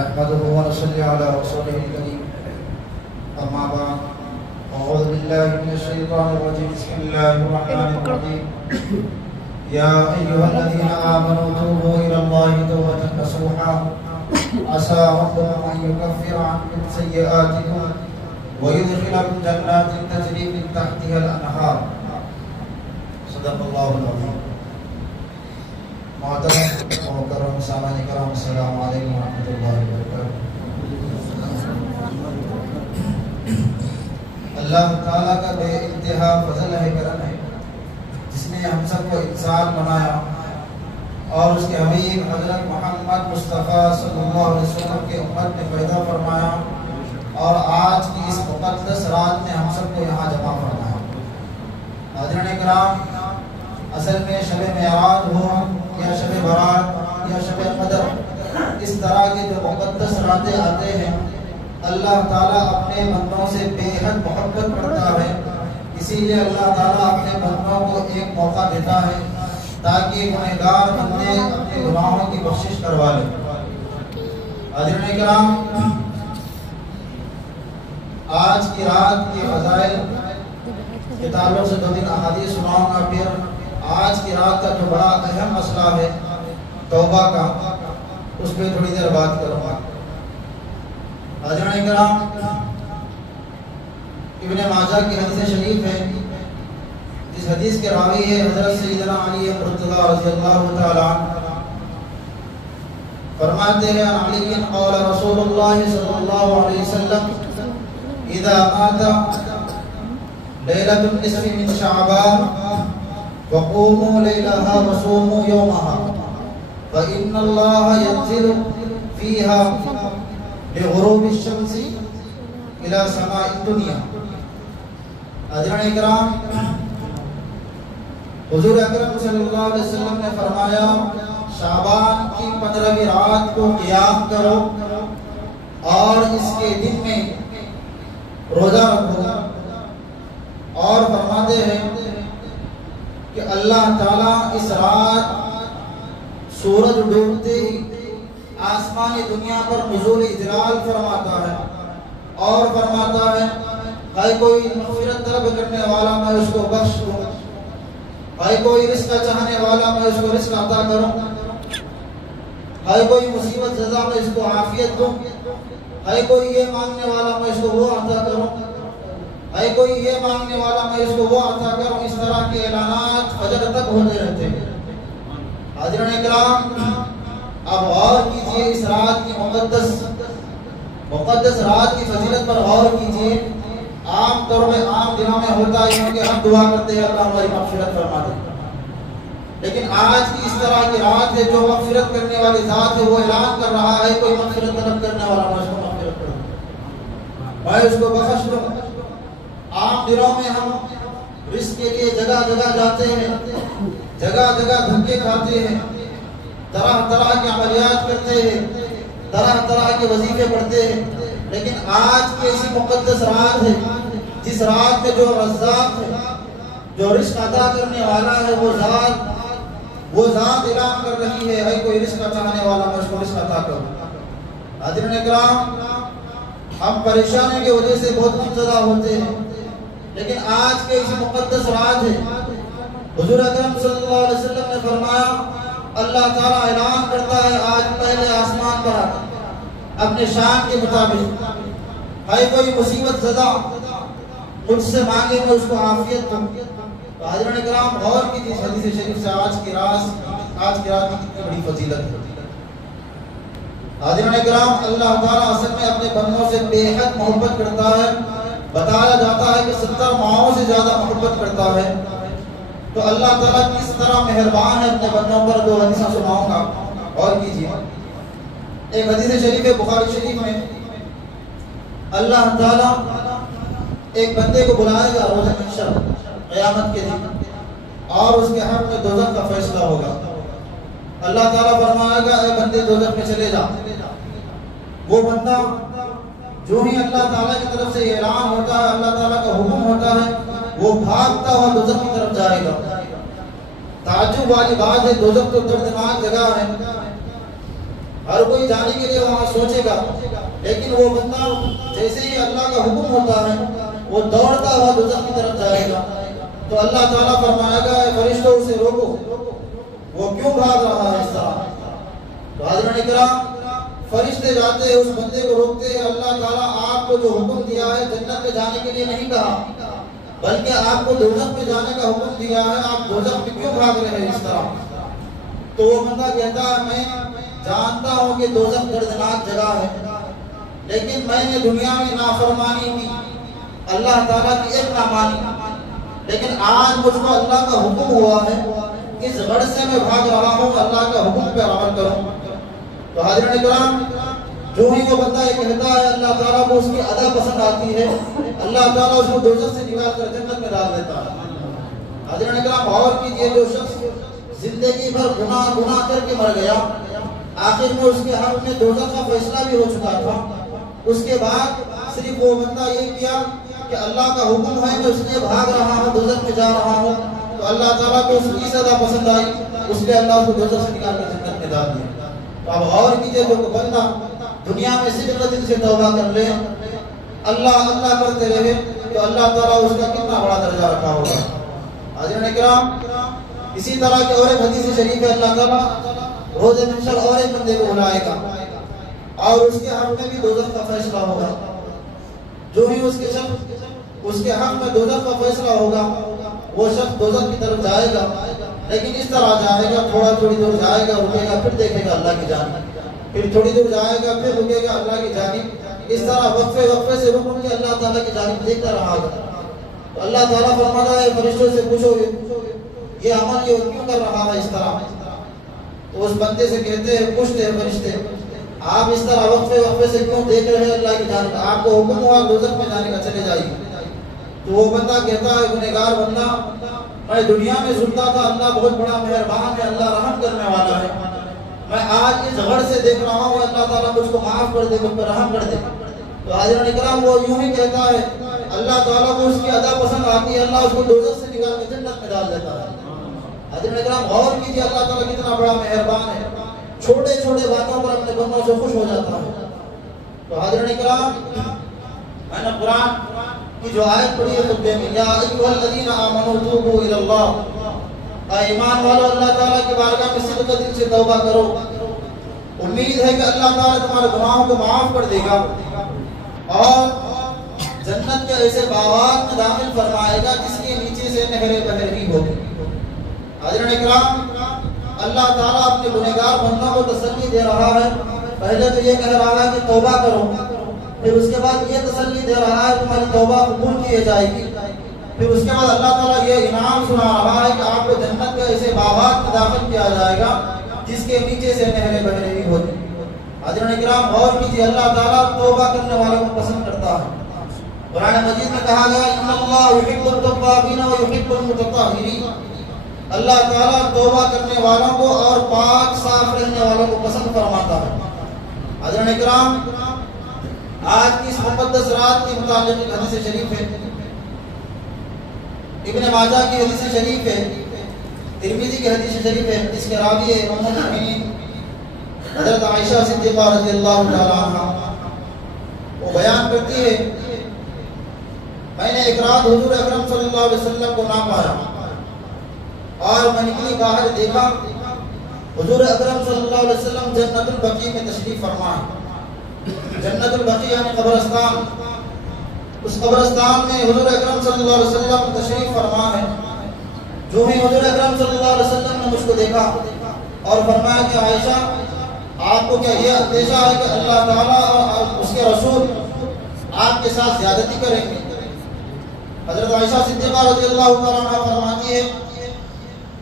نحمده ونصلي على رسوله الكريم أما بعد أعوذ بالله من الشيطان الرجيم بسم الله الرحمن الرحيم يا أيها الذين آمنوا توبوا إلى الله توبة نصوحا عسى ربكم أن يكفر عنكم سيئاتكم ويدخلكم جنات تجري من تحتها الأنهار صدق الله العظيم. محترم محترم سامعین کرام السلام علیکم ورحمۃ اللہ وبرکاتہ. اللہ تعالیٰ کا بے انتہا فضل ہے، کرم ہے، جس نے ہم سب کو انسان بنایا اور اس کے حبیب حضرت محمد مصطفیٰ صلی اللہ علیہ وسلم کے امت میں پیدا فرمایا اور آج کی اس مقدس رات میں ہم سب کو یہاں جمع فرمایا. حاضرین کرام، اصل میں شب معراج ہو یا شب برات یا شب قدر، اس طرح کے جو مقدس راتیں آتے ہیں، اللہ تعالیٰ اپنے بندوں سے بے حد محبت کرتا ہے. اسی لیے اللہ تعالیٰ اپنے بندوں کو ایک موقع دیتا ہے تاکہ گنہگار بندے اپنے گناہوں کی بخشش کروا لیں. حاضرین کرام، آج کی رات کے فضائل کے تعلق سے 2 احادیث سناؤں گا. پھر آج کی رات کا جو بڑا اہم مسئلہ ہے توبہ کا، اس پہ تھوڑی دیر بات کروں گا. حاضرین کرام، ابن ماجہ کی حدیث شریف ہے، جس حدیث کے راوی ہے حضرت سیدنا علی مرتضی رضی اللہ تعالی عنہ. فرماتے ہیں علی قال رسول اللہ صلی اللہ علیہ وسلم اذا مات لیلۃ النصف من شعبان وقوموا لیلها وصوموا یومها فإن اللہ ينزل فيها لغروب الشمس الى سماء الدنیا. حاضرین کرام، حضور اکرم صلی اللہ علیہ وسلم نے فرمایا شعبان کی 15ویں رات کو قیام کرو اور اس کے دن میں روزہ رکھو. اور فرماتے ہیں کہ اللہ تعالیٰ اس رات سورج ڈوبتے ہی آسمانی دنیا پر نزول اجلال فرماتا ہے اور فرماتا ہے اے کوئی مغفرت طلب کرنے والا میں اس کو بخش دوں، اے کوئی رزق چاہنے والا میں اس کو رزق عطا کروں، اے کوئی مصیبت زدہ میں اس کو عافیت دوں، اے کوئی یہ مانگنے والا میں اس کو وہ عطا کروں، اے کوئی یہ مانگنے والا میں اس کو وہ عطا کروں. اس طرح کے اعلانات فجر تک ہوتے رہتے ہیں. حاضرین کرام، اب غور کیجئے اس رات کی مقدس رات کی فضیلت پر غور کیجئے. عام طور میں عام دنوں میں ہوتا ہے کہ ہم دعا کرتے ہیں اللہ ہماری مغفرت فرما دے، لیکن آج کی اس طرح کی رات ہے جو مغفرت کرنے والی ذات ہے وہ اعلان کر رہا ہے کوئی مغفرت طلب کرنے والا میں اس کو مغفرت کروں، میں اس کو بخش دوں. عام دنوں میں ہم رزق کے لیے جگہ جگہ جاتے ہیں، جگہ جگہ دھکے کھاتے ہیں، طرح طرح کے عملیات کرتے ہیں، طرح طرح کے وظیفے پڑھتے ہیں. لیکن آج کی ایسی مقدس رات ہے جس رات میں جو رزاق ہے، جو رزق عطا کرنے والا ہے، وہ ذات اعلان کر رہی ہے اے کوئی رزق چاہنے والا میں اس کو رزق عطا کروں. حاضرین کرام، ہم پریشانی کی وجہ سے بہت غمزدہ ہوتے ہیں، لیکن آج کے اسی مقدس رات ہے. حضور اکرم صلی اللہ علیہ وسلم نے فرمایا اللہ تعالیٰ اعلان کرتا ہے آج پہلے آسمان پر اپنے شان کے مطابق ہے کوئی مصیبت زدہ مجھ سے مانگے میں اس کو عافیت دوں. تو حاضرین کرام، غور کی اس حدیث شریف سے آج کی رات کی کتنی بڑی فضیلت ہے. حاضرین کرام، اللہ تعالیٰ اصل میں اپنے بندوں سے بے حد محبت کرتا ہے. بتایا جاتا ہے کہ 70 ماؤں سے زیادہ محبت کرتا ہے. تو اللہ تعالیٰ کس طرح مہربان ہے اپنے بندوں پر. 2 حدیثیں سناؤں گا، اور کیجیے. ایک حدیث شریف ہے بخاری شریف میں، اللہ تعالیٰ ایک بندے کو بلائے گا روز محشر قیامت کے دن، اور اس کے حق میں دوزخ کا فیصلہ ہوگا. اللہ تعالیٰ فرمائے گا اے بندے دوزخ میں چلے جا. وہ بندہ جو ہی اللہ تعالیٰ کی طرف سے اعلان ہوتا ہے، اللہ تعالیٰ کا حکم ہوتا ہے، وہ بھاگتا ہوا دوزخ کی طرف جائے گا. تعجب والی بات ہے، دوزخ تو دردناک جگہ ہے. ہر کوئی جانے کے لیے وہاں سوچے گا، لیکن وہ بندہ جیسے ہی اللہ کا حکم ہوتا ہے وہ دوڑتا ہوا دوزخ کی طرف جائے گا. تو اللہ تعالیٰ فرمائے گا اے فرشتوں اسے روکو، وہ کیوں بھاگ رہا ہے اس طرح؟ تو حضرت اکرام فرشتے جاتے ہیں اس بندے کو روکتے ہیں. اللہ تعالیٰ آپ کو جو حکم دیا ہے جنت میں جانے کے لیے نہیں کہا، بلکہ آپ کو دوزخ میں جانے کا حکم دیا ہے، آپ دوزخ میں کیوں بھاگ رہے ہیں اس طرح؟ تو وہ بندہ کہتا ہے میں جانتا ہوں کہ دوزخ دردناک جگہ ہے، لیکن میں نے دنیا میں نافرمانی کی، اللہ تعالیٰ کی ایک نہ مانی، لیکن آج مجھ کو اللہ کا حکم ہوا ہے، اس غرض سے میں بھاگ رہا ہوں اللہ کا حکم پہ عمل کروں. تو حاضرین اکرام جو ہی وہ بندہ یہ کہتا ہے اللہ تعالیٰ کو اس کی ادا پسند آتی ہے، اللہ تعالیٰ اس کو دوزخ سے نکال کر جنت میں ڈال دیتا ہے. حاضرین اکرام غور کیجئے، جو شخص زندگی بھر گناہ کر کے مر گیا، آخر میں اس کے حق میں دوزخ کا فیصلہ بھی ہو چکا تھا، اس کے بعد صرف وہ بندہ یہ کیا کہ اللہ کا حکم ہے میں اس لیے بھاگ رہا ہوں، دوزخ میں جا رہا ہوں، تو اللہ تعالیٰ کو اس کی سزا پسند آئی، اس لیے اللہ اس کو دوزخ سے نکال کر جنت میں ڈال دیا. تو اب غور کیجئے، جو بندہ دنیا میں صرف دل سے توبہ کر لے، اللہ کرتے رہے، تو اللہ تعالیٰ اس کا کتنا بڑا درجہ رکھا ہوگا. حاضرین اکرام اسی طرح کے اور ایک حدیث شریف ہے، اللہ تعالیٰ روز محشر اور ایک بندے کو بلائے گا اور اس کے حق میں بھی دوزخ کا فیصلہ ہوگا. جو ہی اس کے حق میں دوزخ کا فیصلہ ہوگا، وہ شخص دوزخ کی طرف جائے گا، لیکن اس طرح جائے گا، تھوڑی دور جائے گا، رکے گا، پھر دیکھے گا اللہ کی جانب، پھر تھوڑی دور جائے گا، پھر رکے گا اللہ کی جانب، اس طرح وقفے سے رک کے اللہ تعالیٰ کی جانب دیکھتا رہا گا. تو اللہ تعالیٰ فرماتا ہے فرشتوں سے پوچھو یہ عمل یہ کیوں کر رہا ہے اس طرح؟ تو اس بندے سے کہتے ہیں، پوچھتے ہیں فرشتے آپ اس طرح وقفے سے کیوں دیکھ رہے ہیں اللہ کی جانب؟ آپ کو حکم ہوا دوزخ میں جانے کا، چلے جائیے. تو وہ بندہ کہتا ہے گنہگار بندہ، میں دنیا میں سنتا تھا اللہ بہت بڑا مہربان ہے، اللہ رحم کرنے والا ہے، میں آج اس غڑ سے دیکھ رہا ہوں اللہ تعالیٰ مجھ کو معاف کر دے، مجھ پر رحم کر دے. تو حاضرین اکرام وہ یوں ہی کہتا ہے، اللہ تعالیٰ کو اس کی ادا پسند آتی ہے، اللہ اس کو دوزخ سے نکال کے جنت میں ڈال دیتا ہے. حاضرین اکرام غور کیجیے اللہ تعالیٰ کتنا بڑا مہربان ہے، چھوٹے باتوں پر اپنے بندوں سے خوش ہو جاتا ہے. تو حاضرین اکرام میں نے قرآن کی جو آیت پڑھی ہے خطبے میں، یا ایھا الذین آمنوا توبوا الی اللہ، اے ایمان والو اللہ تعالیٰ کی بارگاہ میں صدق دل سے توبہ کرو، امید ہے کہ اللہ تعالیٰ تمہارے گناہوں کو معاف کر دے گا اور جنت کے ایسے باغات میں داخل فرمائے گا جس کے نیچے سے نہریں بہہ رہی ہوگی. حاضرین اکرام اللہ تعالیٰ اپنے گنہگار بندوں کو تسلی دے رہا ہے. پہلے تو یہ کہہ رہا ہے کہ توبہ کرو، پھر اس کے بعد یہ تسلی دے رہا ہے تمہاری توبہ قبول کی جائے گی، پھر اس کے بعد اللہ تعالیٰ یہ انعام سنا رہا ہے کہ آپ کو جنت کے ایسے باغات میں داخل کیا جائے گا جس کے نیچے سے نہریں بہہ رہی ہوگی. حاضرین اکرام غور کیجیے اللہ تعالیٰ توبہ کرنے والوں کو پسند کرتا ہے. قرآن مجید میں کہا گیا ان اللہ یحب التوابین و یحب المتطہرین، اللہ تعالیٰ توبہ کرنے والوں کو اور پاک صاف رہنے والوں کو پسند فرماتا ہے. حاضرین اکرام آج کی اس مقدس رات کے متعلق ایک حدیث شریف ہے، ابن ماجہ کی حدیث شریف ہے، ترمذی کی حدیث شریف ہے، اس کے راوی ہے ام المؤمنین حضرت عائشہ صدیقہ رضی اللہ تعالی عنہا. وہ بیان کرتی ہے میں نے ایک رات حضور اکرم صلی اللہ علیہ وسلم کو نہ پایا اور میں نکلی باہر دیکھا حضور اکرم صلی اللہ علیہ وسلم جنت البقیع میں تشریف فرما ہے. جنت البقیع یعنی قبرستان، اس قبرستان میں حضور اکرم صلی اللہ علیہ وسلم تشریف فرما ہے. جو ہی حضور اکرم صلی اللہ علیہ وسلم نے مجھ کو دیکھا اور فرمایا کہ عائشہ آپ کو کیا یہ اندیشہ ہے کہ اللہ تعالیٰ اور اس کے رسول آپ کے ساتھ زیادتی کریں گے؟ حضرت عائشہ صدیقہ رضی اللہ تعالیٰ عنہ فرماتی ہے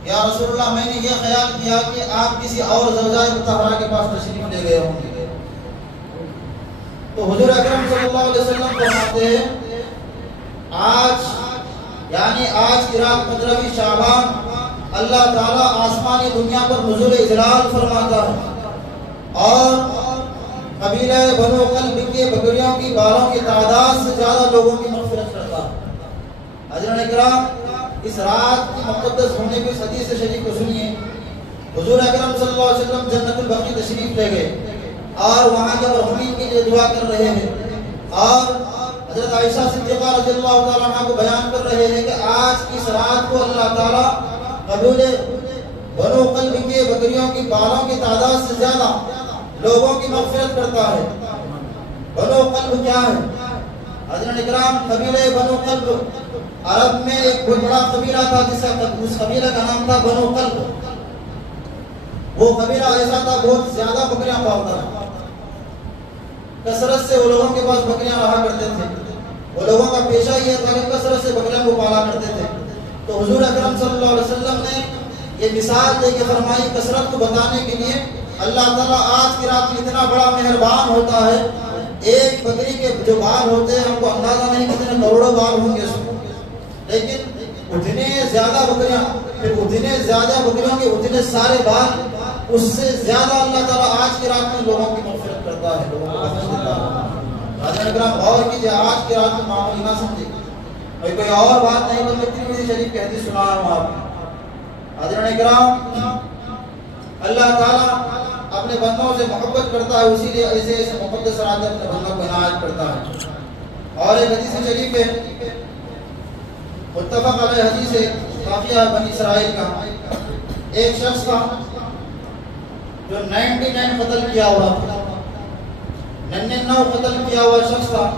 یا رسول اللہ میں نے یہ خیال کیا کہ آپ کسی اور زوجہ مطہرہ کے پاس تشریف لے گئے ہوں گے. تو حضور اکرم صلی اللہ علیہ وسلم فرماتے ہیں آج کی رات 15ویں شعبان اللہ تعالیٰ آسمانی دنیا پر نزول اجلال فرماتا ہے اور قبیلہ بنو قلب کے بکریوں کی بالوں کی تعداد سے زیادہ لوگوں کی مغفرت کرتا ہے. حضرت اکرام اس رات کی مقدس ہونے کی اس حدیث شریف کو سنیے. حضور اکرم صلی اللہ علیہ وسلم جنت البقیع تشریف لے گئے اور وہاں کے مرحومین کے لیے دعا کر رہے ہیں، اور حضرت عائشہ صدیقہ رضی اللہ تعالیٰ عنہ کو بیان کر رہے ہیں کہ آج کی اس رات کو اللہ تعالیٰ قبول بنو قلب کے بکریوں کی بالوں کی تعداد سے زیادہ لوگوں کی مغفرت کرتا ہے۔ بنو قلب کیا ہے؟ حضرت اکرام قبیلہ بنو قلب عرب میں ایک بہت بڑا قبیلہ تھا اس قبیلہ کا نام تھا بنو قلب۔ وہ قبیلہ ایسا تھا بہت زیادہ بکریاں پالتا تھا، کثرت سے وہ لوگوں کے پاس بکریاں رہا کرتے تھے، وہ لوگوں کا پیشہ یہ تھا کہ کثرت سے بکریاں کو پالا کرتے تھے۔ تو حضور اکرم صلی اللہ علیہ وسلم نے یہ مثال دے کے فرمائی کثرت کو بتانے کے لیے اللہ تعالیٰ آج کی رات میں اتنا بڑا مہربان ہوتا ہے، ایک بکری کے جو بال ہوتے ہیں ہم کو اندازہ نہیں کتنے کروڑوں بال ہوں گے، لیکن اتنے زیادہ بکریاں، پھر اتنے زیادہ بکریوں کے اتنے سارے بال، اس سے زیادہ اللہ تعالیٰ آج کی رات میں لوگوں کی مغفرت کرتا ہے، لوگوں کو بخش دیتا ہے۔ حضرت اکرام غور کیجیے، آج کی رات میں معمولی نہ سمجھے، کوئی اور بات نہیں بلکہ ترمذی شریف کی حدیث سنا رہا ہوں آپ کو۔ حضرت اکرام اللہ تعالیٰ اپنے بندوں سے محبت کرتا ہے، اسی لیے ایسے ایسے مقدس رات اپنے بندوں کو عنایت کرتا ہے۔ اور ایک حدیث شریف ہے متفق علیہ حدیث ہے، واقعہ بنی اسرائیل کا، ایک شخص تھا جو 99 قتل کیا ہوا تھا، 99 قتل کیا ہوا شخص تھا،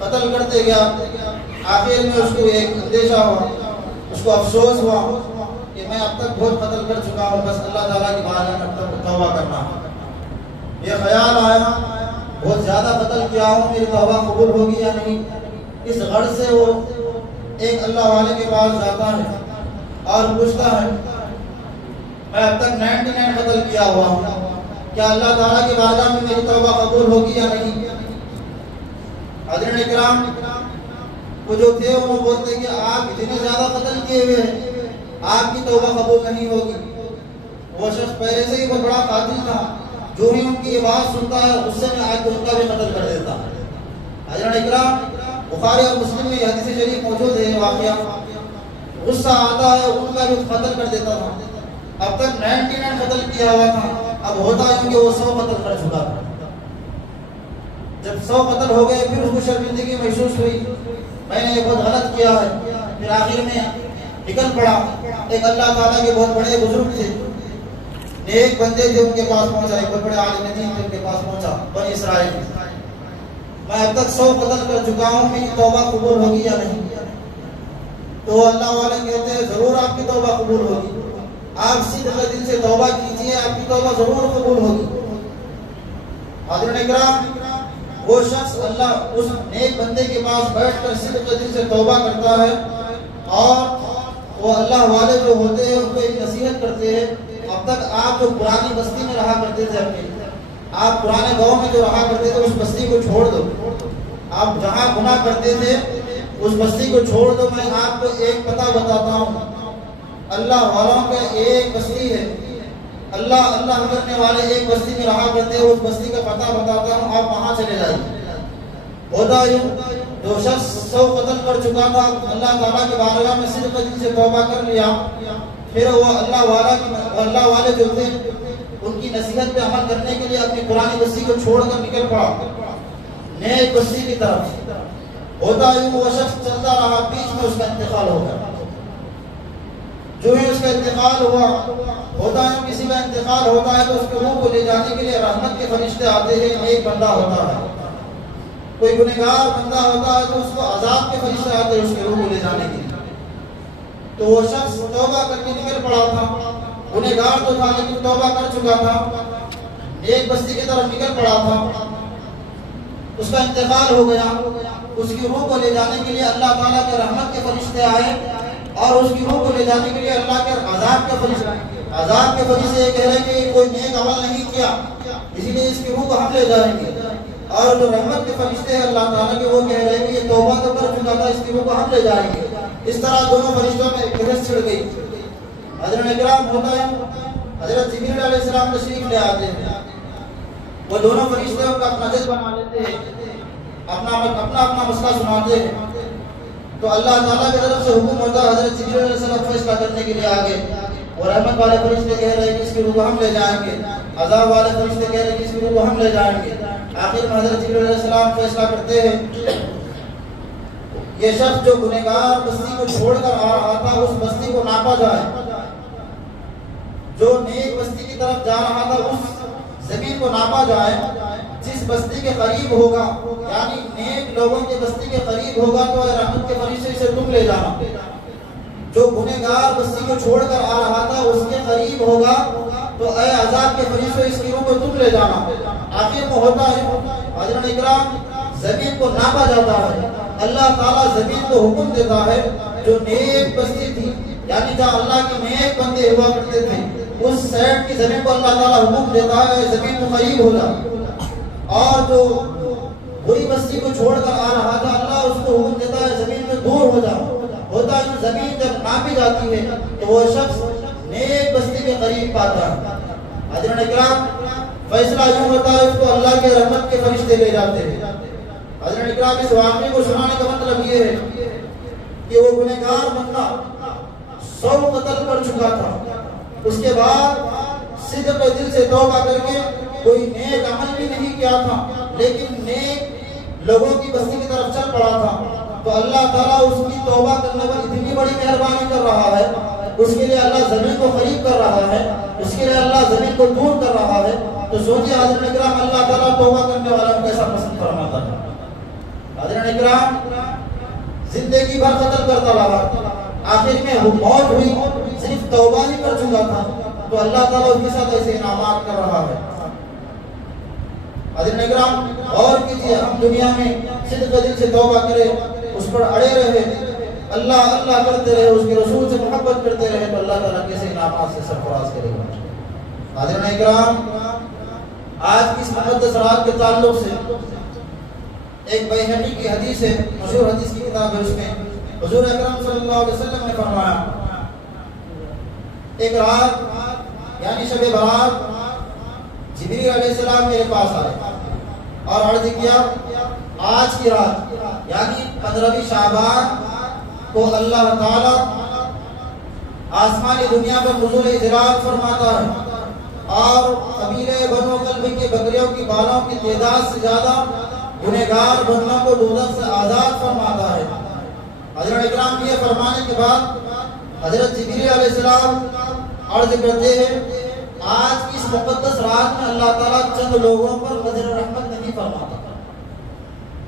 قتل کرتے گیا، آخر میں اس کو ایک اندیشہ ہوا، اس کو افسوس ہوا کہ میں اب تک بہت قتل کر چکا ہوں، بس اللہ تعالیٰ کی بارگاہ میں توبہ کرنا ہے۔ یہ خیال آیا بہت زیادہ قتل کیا ہوں، میری توبہ قبول ہوگی یا نہیں۔ اس غرض سے وہ ایک اللہ والے کے پاس جاتا ہے اور پوچھتا ہے میں اب تک 99 قتل کیا ہوا ہوں، کیا اللہ تعالیٰ کی بارگاہ میں میری توبہ قبول ہوگی یا نہیں؟ حضرت اکرام وہ جو تھے انہوں بولتے کہ آپ اتنے زیادہ قتل کیے ہوئے ہیں، آپ کی توبہ قبول نہیں ہوگی۔ وہ شخص پہلے سے ہی بہت بڑا قاتل تھا، جو ہی ان کی یہ بات سنتا ہے غصے میں آج ان کا بھی قتل کر دیتا۔ حضرت اکرام بخاری اور مسلم میں یہ حدیث شریف موجود ہے، واقعہ غصہ آتا ہے ان کا بھی قتل کر دیتا تھا۔ اب تک 99 قتل کیا ہوا تھا، اب ہوتا ہے کہ وہ 100 قتل کر چکا تھا۔ جب 100 قتل ہو گئے پھر اس کو شرمندگی محسوس ہوئی، میں نے یہ بہت غلط کیا ہے۔ پھر آخر میں نکل پڑا، ایک اللہ تعالیٰ کے بہت بڑے بزرگ تھے، نیک بندے تھے، ان کے پاس پہنچا، ایک بہت بڑے عالم دین تھے، ان کے پاس پہنچا بنی اسرائیل، میں اب تک 100 قتل کر چکا ہوں، میری توبہ قبول ہوگی یا نہیں؟ تو اللہ والے کہتے ہیں ضرور آپ کی توبہ قبول ہوگی، آپ صدق دل سے توبہ کیجئے، آپ کی توبہ ضرور قبول ہوگی۔ حضرت اکرام وہ شخص اللہ اس نیک بندے کے پاس بیٹھ کر صدق دل سے توبہ کرتا ہے، اور وہ اللہ والے جو ہوتے ہیں ان کو ایک نصیحت کرتے ہیں اب تک آپ جو پرانی بستی میں رہا کرتے تھے، اپنے آپ پرانے گاؤں میں جو رہا کرتے تھے اس بستی کو چھوڑ دو، آپ جہاں گناہ کرتے تھے اس بستی کو چھوڑ دو، میں آپ کو ایک پتہ بتاتا ہوں، اللہ والوں کا ایک بستی ہے، اللہ کرنے والے ایک بستی میں رہا کرتے ہیں، اس بستی کا پتہ بتاتا ہوں، آپ وہاں چلے جائیے۔ ہوتا یوں جو شخص 100 قتل کر چکا تھا، اللہ تعالیٰ کی بارگاہ میں صدق دل سے توبہ کر لیا، پھر وہ اللہ والے جو تھے ان کی نصیحت پہ عمل کرنے کے لیے اپنی پرانی بستی کو چھوڑ کر نکل پڑا نئے بستی کی طرف۔ ہوتا یوں وہ شخص چلتا رہا، بیچ میں اس کا انتقال ہو گیا۔ جو ہی اس کا انتقال ہوا، ہوتا ہے کسی کا انتقال ہوتا ہے تو اس کے روح کو لے جانے کے لیے رحمت کے فرشتے آتے ہیں، ایک بندہ ہوتا ہے، کوئی گنہگار بندہ ہوتا ہے تو اس کو عذاب کے فرشتے آتے ہیں اس کے روح کو لے جانے کے لیے۔ تو وہ شخص توبہ کر کے نکل پڑا تھا، گنہگار تو تھا لیکن توبہ کر چکا تھا، ایک بستی کی طرف نکل پڑا تھا، اس کا انتقال ہو گیا، اس کی روح کو لے جانے کے لیے اللہ تعالیٰ کے رحمت کے فرشتے آئے، اور اس کی روح کو لے جانے کے لیے اللہ کے عذاب کے فرشتے یہ کہہ رہے ہیں کہ کوئی نیک عمل نہیں کیا، اسی لیے اس کی روح کو ہم لے جائیں گے، اور جو رحمت کے فرشتے ہیں اللہ تعالیٰ کے وہ کہہ رہے ہیں کہ یہ توبہ تو کر چکا تھا، اس کی روح کو ہم لے جائیں گے۔ اس طرح دونوں فرشتوں میں بحث چھڑ گئی۔ حضرت اکرام ہوتا ہے حضرت جبریل علیہ السلام تشریف لے آتے ہیں، وہ دونوں فرشتے ان کا اپنا جج بنا لیتے ہیں، اپنا مسئلہ سناتے ہیں، تو اللہ تعالیٰ کی طرف سے حکم ہوتا ہے حضرت جبریل علیہ السلام فیصلہ کرنے کے لیے آگے، اور رحمت والے فرشتے کہہ رہے ہیں کہ اس کی روح ہم لے جائیں گے، عذاب والے فرشتے کہہ رہے کہ اس روح کو ہم لے جائیں گے. آخر میں حضرت جبریل علیہ السلام فیصلہ کرتے ہیں یہ شخص جو گنہگار بستی کو چھوڑ کر آ رہا تھا اس بستی کو ناپا جائے, جو نیک بستی کی طرف جا رہا تھا اس زمین کو ناپا جائے. جس بستی کے قریب ہوگا یعنی نیک لوگوں کے بستی کے قریب ہوگا تو اے رحمت کے فرشتے سے تم لے جانا. جو گنہگار بستی کو چھوڑ کر آ رہا تھا اس کے قریب ہوگا تو اے عذاب کے فرشتے اس کی روح کو تم لے جانا. آخر میں ہوتا ہے حضرت اکرام زمین کو ناپا جاتا ہے. اللہ تعالیٰ زمین کو حکم دیتا ہے جو نیک بستی تھی یعنی جہاں اللہ کے نیک بندے ہوا کرتے تھے اس سائڈ کی زمین کو اللہ تعالیٰ حکم دیتا ہے زمین کو قریب ہو جا. اور جو بری بستی کو چھوڑ کر آ رہا تھا اللہ اس کو حکم دیتا ہے زمین میں دور ہو جا. ہوتا ہے زمین جب ناپی جاتی ہے تو وہ شخص نیک بستی کے قریب پاتا ہے. حضرت اکرام فیصلہ یوں ہوتا ہے اس کو اللہ کے رحمت کے فرشتے لے جاتے ہیں. حضرت اکرام اس واقعے کو سنانے کا مطلب یہ ہے کہ وہ گنہگار بندہ 100 قتل کر چکا تھا, اس کے بعد صدق دل سے توبہ کر کے کوئی نیک عمل بھی نہیں کیا تھا لیکن نیک لوگوں کی بستی کی طرف چل پڑا تھا, تو اللہ تعالیٰ اس کی توبہ کرنے پر اتنی بڑی مہربانی کر رہا ہے. اس کے لیے اللہ زمین کو قریب کر رہا ہے, اس کے لیے اللہ زمین کو دور کر رہا ہے. تو سوچئے حضرت اکرام اللہ تعالیٰ توبہ کرنے والا کو کیسا پسند فرماتا ہے. حضرت اکرام زندگی بھر قتل کرتا رہا, آخر میں وہ موت ہوئی, صرف توبہ ہی کر چکا تھا تو اللہ تعالیٰ اس کے ساتھ ایسے انعامات کر رہا ہے. حضرت اکرام غور کیجیے, ہم دنیا میں صدق دل سے توبہ کرے, اس پر اڑے رہے, اللہ اللہ کرتے رہے, اس کے رسول سے محبت کرتے رہے تو اللہ تعالیٰ کیسے انعامات سے سرفراز کرے گا. حضرت اکرام آج کی اس مقدس رات کے تعلق سے ایک بیہقی کی حدیث ہے, مشہور حدیث کی کتاب ہے, اس میں حضور اکرم صلی اللہ علیہ وسلم نے فرمایا ایک رات یعنی شب برات جبریل علیہ السلام میرے پاس آئے اور عرض کیا آج کی رات یعنی 15ویں شعبان کو اللہ تعالی آسمانی دنیا پر نزول اجلال فرماتا ہے اور قبیلے بنو کلب کے بکریوں کی بالوں کی تعداد سے زیادہ گنہگار بندوں کو دوزخ سے آزاد فرماتا ہے. حضرت اکرام یہ فرمانے کے بعد حضرت جبریل علیہ السلام عرض کرتے ہیں آج کی اس مقدس رات میں اللہ تعالیٰ چند لوگوں پر نظر رحمت نہیں فرماتا.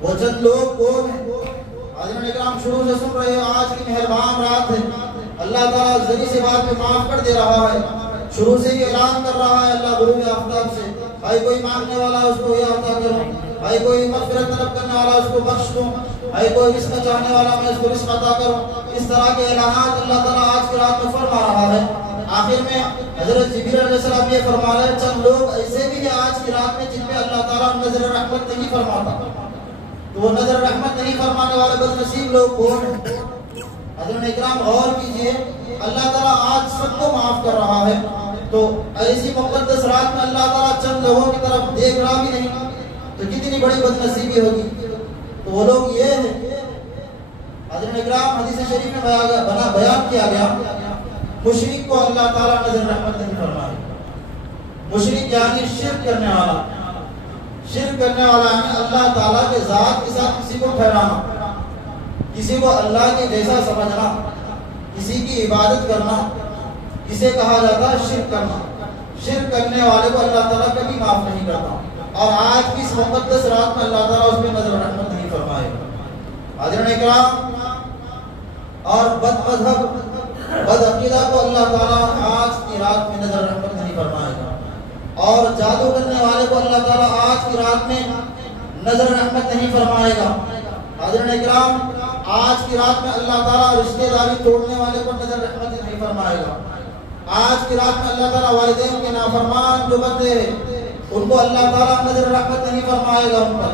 وہ چند لوگ کون ہیں؟ حضرت اکرام شروع سے سن رہے ہیں آج کی مہربان رات ہے, اللہ تعالیٰ ذری سے بات میں معاف کر دے رہا ہے. شروع سے یہ اعلان کر رہا ہے اللہ غروب آفتاب سے بھائی کوئی مانگنے والا اس کو یہ عطا کروں, بھائی کوئی مغفرت طلب کرنے والا اس کو بخش دوں, بھائی کوئی رزق چاہنے والا میں اس کو رزق عطا کروں. اس طرح کے اعلانات اللہ تعالیٰ آج کی رات میں فرما رہا ہے. آخر میں حضرت جبریل علیہ السلام یہ فرما رہے ہیں چند لوگ ایسے بھی ہیں آج کی رات میں جن پہ اللہ تعالیٰ نظر رحمت نہیں فرماتا. تو وہ نظر رحمت نہیں فرمانے والے بد نصیب لوگ کون ہیں؟ حضرت اکرام غور کیجئے, اللہ تعالیٰ آج سب کو معاف کر رہا ہے تو ایسی مقدس رات میں اللہ تعالیٰ چند لوگوں کی طرف دیکھ رہا بھی نہیں تو کتنی بڑی بد نصیبی ہوگی. تو وہ لوگ یہ ہیں حضرت اکرام حدیث شریف میں بیان کیا گیا مشرک کو اللہ تعالیٰ نظر رحمت نہیں فرمائے. مشرک یعنی شرک کرنے والا, شرک کرنے والا یعنی اللہ تعالیٰ کے ذات کے ساتھ کسی کو ٹھہرانا, کسی کو اللہ کے جیسا سمجھنا, کسی کی عبادت کرنا, اسے کہا جاتا ہے شرک کرنا. شرک کرنے والے کو اللہ تعالیٰ کبھی معاف نہیں کرتا اور آج کی اس مقدس رات میں اللہ تعالیٰ اس پہ نظر رحمت نہیں فرمائے. حضرت اکرام اور بد مذہب بد عقیدہ کو اللہ تعالیٰ آج کی رات میں نظر رحمت نہیں فرمائے گا, اور جادو کرنے والے کو اللہ تعالیٰ آج کی رات میں نظر رحمت نہیں فرمائے گا. حضرت اکرام آج کی رات میں اللہ تعالیٰ رشتہ داری توڑنے والے کو نظر رحمت نہیں فرمائے گا. آج کی رات میں اللہ تعالیٰ والدین کے نافرمان جو بندے ہیں ان کو اللہ تعالیٰ نظر رحمت نہیں فرمائے گا ان پر.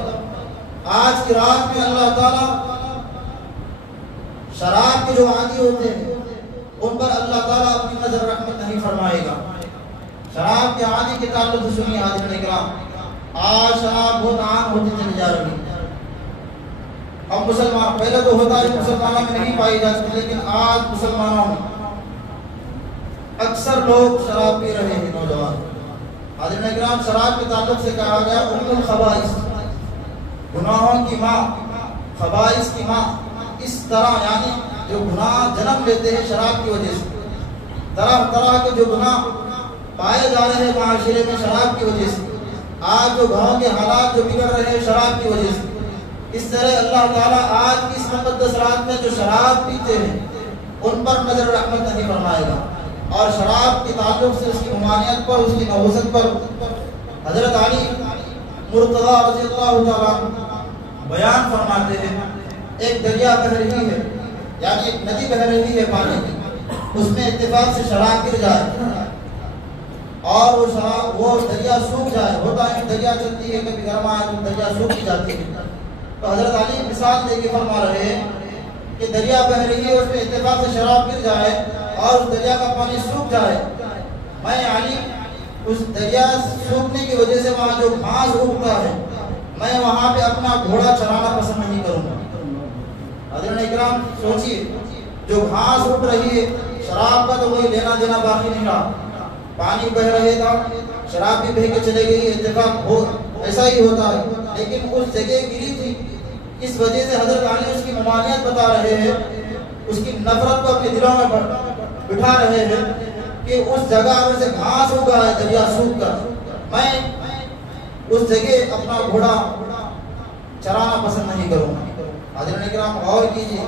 آج کی رات میں اللہ تعالیٰ شراب کے جو عادی ہوتے ہیں ان پر اللہ تعالیٰ اپنی نظر رحمت نہیں فرمائے گا. شراب کے عادی کے تعلق سے سنیے حضرت اکرام, آج شراب بہت عام ہوتی چلی جا رہی ہے. اب مسلمان پہلے تو ہوتا ہے مسلمانوں میں نہیں پائی جاتی لیکن آج مسلمانوں میں اکثر لوگ شراب پی رہے ہیں. نوجوان حاضرین اکرام، شراب کے تعلق سے کہا گیا ام الخبائث، گناہوں کی ماں، خبائث کی ماں. اس طرح یعنی جو گناہ جنم لیتے ہیں شراب کی وجہ سے، طرح طرح کے جو گناہ پائے جا رہے ہیں معاشرے میں شراب کی وجہ سے، آج جو گھروں کے حالات جو بگڑ رہے ہیں شراب کی وجہ سے، اس طرح اللہ تعالیٰ آج کی اس مقدس رات میں جو شراب پیتے ہیں ان پر نظر رحمت نہیں فرمائے گا. اور شراب کے تعلق سے اس کی ممانعت پر، اس کی نحوست پر حضرت علی مرتضیٰ رضی اللہ تعالیٰ بیان فرماتے ہیں. ایک دریا بہہ رہی ہے، یعنی ایک ندی بہہ رہی ہے پانی کی، اس میں اتفاق سے شراب گر جائے اور وہ دریا سوکھ جائے. ہوتا ہے دریا چلتی ہے، کبھی گرما ہے تو دریا سوکھ جاتی ہے. تو حضرت علی مثال دے کے فرما رہے ہیں کہ دریا بہہ رہی ہے، اس میں اتفاق سے شراب گر جائے اور اس دریا کا پانی سوکھ جائے، میں علی اس دریا سوکھنے کی وجہ سے وہاں جو گھاس اگتا ہے میں وہاں پہ اپنا گھوڑا چرانا پسند نہیں کروں گا. حضرت اکرام سوچیے، جو گھاس اگ رہی ہے، شراب کا تو کوئی لینا دینا باقی نہیں رہا، پانی بہہ رہے تھا، شراب بھی بہہ کے چلے گئی، اتفاق ہو ایسا ہی ہوتا ہے. لیکن اس جگہ گری تھی، اس وجہ سے حضرت علی اس کی ممانعت بتا رہے ہیں، اس کی نفرت کو اپنے دلوں میں بٹھا رہے ہیں کہ اس جگہ میں سے گھاس اگا ہے دریا سوکھ کر، میں اس جگہ اپنا گھوڑا چرانا پسند نہیں کروں گا. حضرت اکرام غور کیجیے،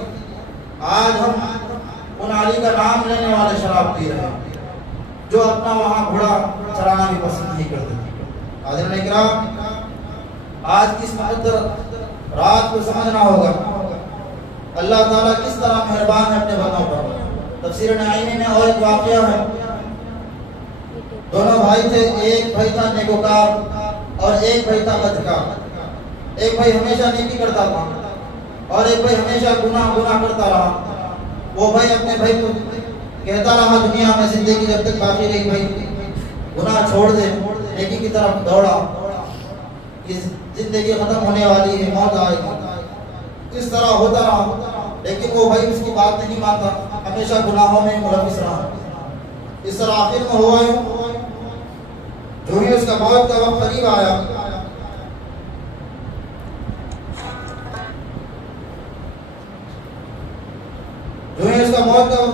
آج ہم ان علی کا نام لینے والے شراب پی رہے ہیں جو اپنا وہاں گھوڑا چرانا بھی پسند نہیں کرتے. حضرت اکرام، آج کی اس مقدس رات کو سمجھنا ہوگا اللہ تعالیٰ کس طرح مہربان ہے اپنے بندوں پر. تفسیر نعیمی میں اور ایک واقعہ ہے، دونوں بھائی تھے، ایک بھائی تھا نیکوکار اور ایک بھائی تھا بدکار. ایک بھائی ہمیشہ نیکی کرتا تھا اور ایک بھائی ہمیشہ گناہ کرتا رہا. وہ بھائی اپنے بھائی کو کہتا رہا دنیا میں زندگی جب تک باقی رہی، بھائی گناہ چھوڑ دے، نیکی کی طرف دوڑا، زندگی ختم ہونے والی ہے، موت آئے گی. اس طرح ہوتا رہا، لیکن وہ بھائی اس کی بات نہیں مانتا، ہمیشہ گناہوں میں ملوث رہا. اس طرح آخر میں ہوا یوں، جو ہی اس کا موت کا وقت قریب آیا،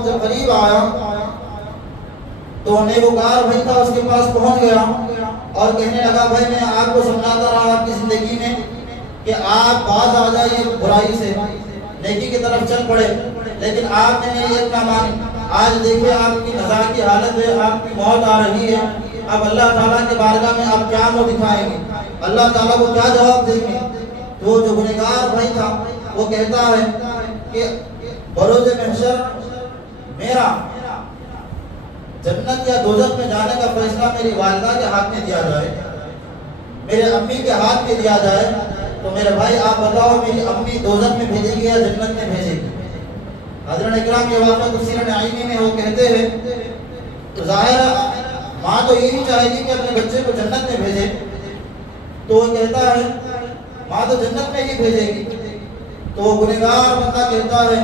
جب قریب آیا تو نیکوکار بھائی تھا، اس کے پاس پہنچ گیا اور کہنے لگا بھائی میں آپ کو سمجھاتا رہا آپ کی زندگی میں کہ آپ باز آ جائیے برائی سے، نیکی کی طرف چل پڑے، لیکن آپ نے میری ایک نہ مانی. آج دیکھیں آپ کی نزاع کی حالت ہے، آپ کی موت آ رہی ہے، اب اللہ تعالیٰ کے بارگاہ میں آپ کیا منہ دکھائیں گے، اللہ تعالیٰ کو کیا جواب دیں گے. تو جو گنہگار بھائی تھا وہ کہتا ہے کہ بروز محشر میرا جنت یا دوزخ میں جانے کا فیصلہ میری والدہ کے ہاتھ میں دیا جائے، میرے امی کے ہاتھ میں دیا جائے، تو میرے بھائی آپ بتاؤ میری امی دوزخ میں بھیجے گی یا جنت میں بھیجے گی. حضرت اکرام یہ واقعہ تفسیر نعیمی میں وہ کہتے ہیں تو ظاہر ماں تو یہی چاہے گی کہ اپنے بچے کو جنت میں بھیجے، تو وہ کہتا ہے ماں تو جنت میں ہی بھیجے گی. تو وہ گنہگار بندہ کہتا ہے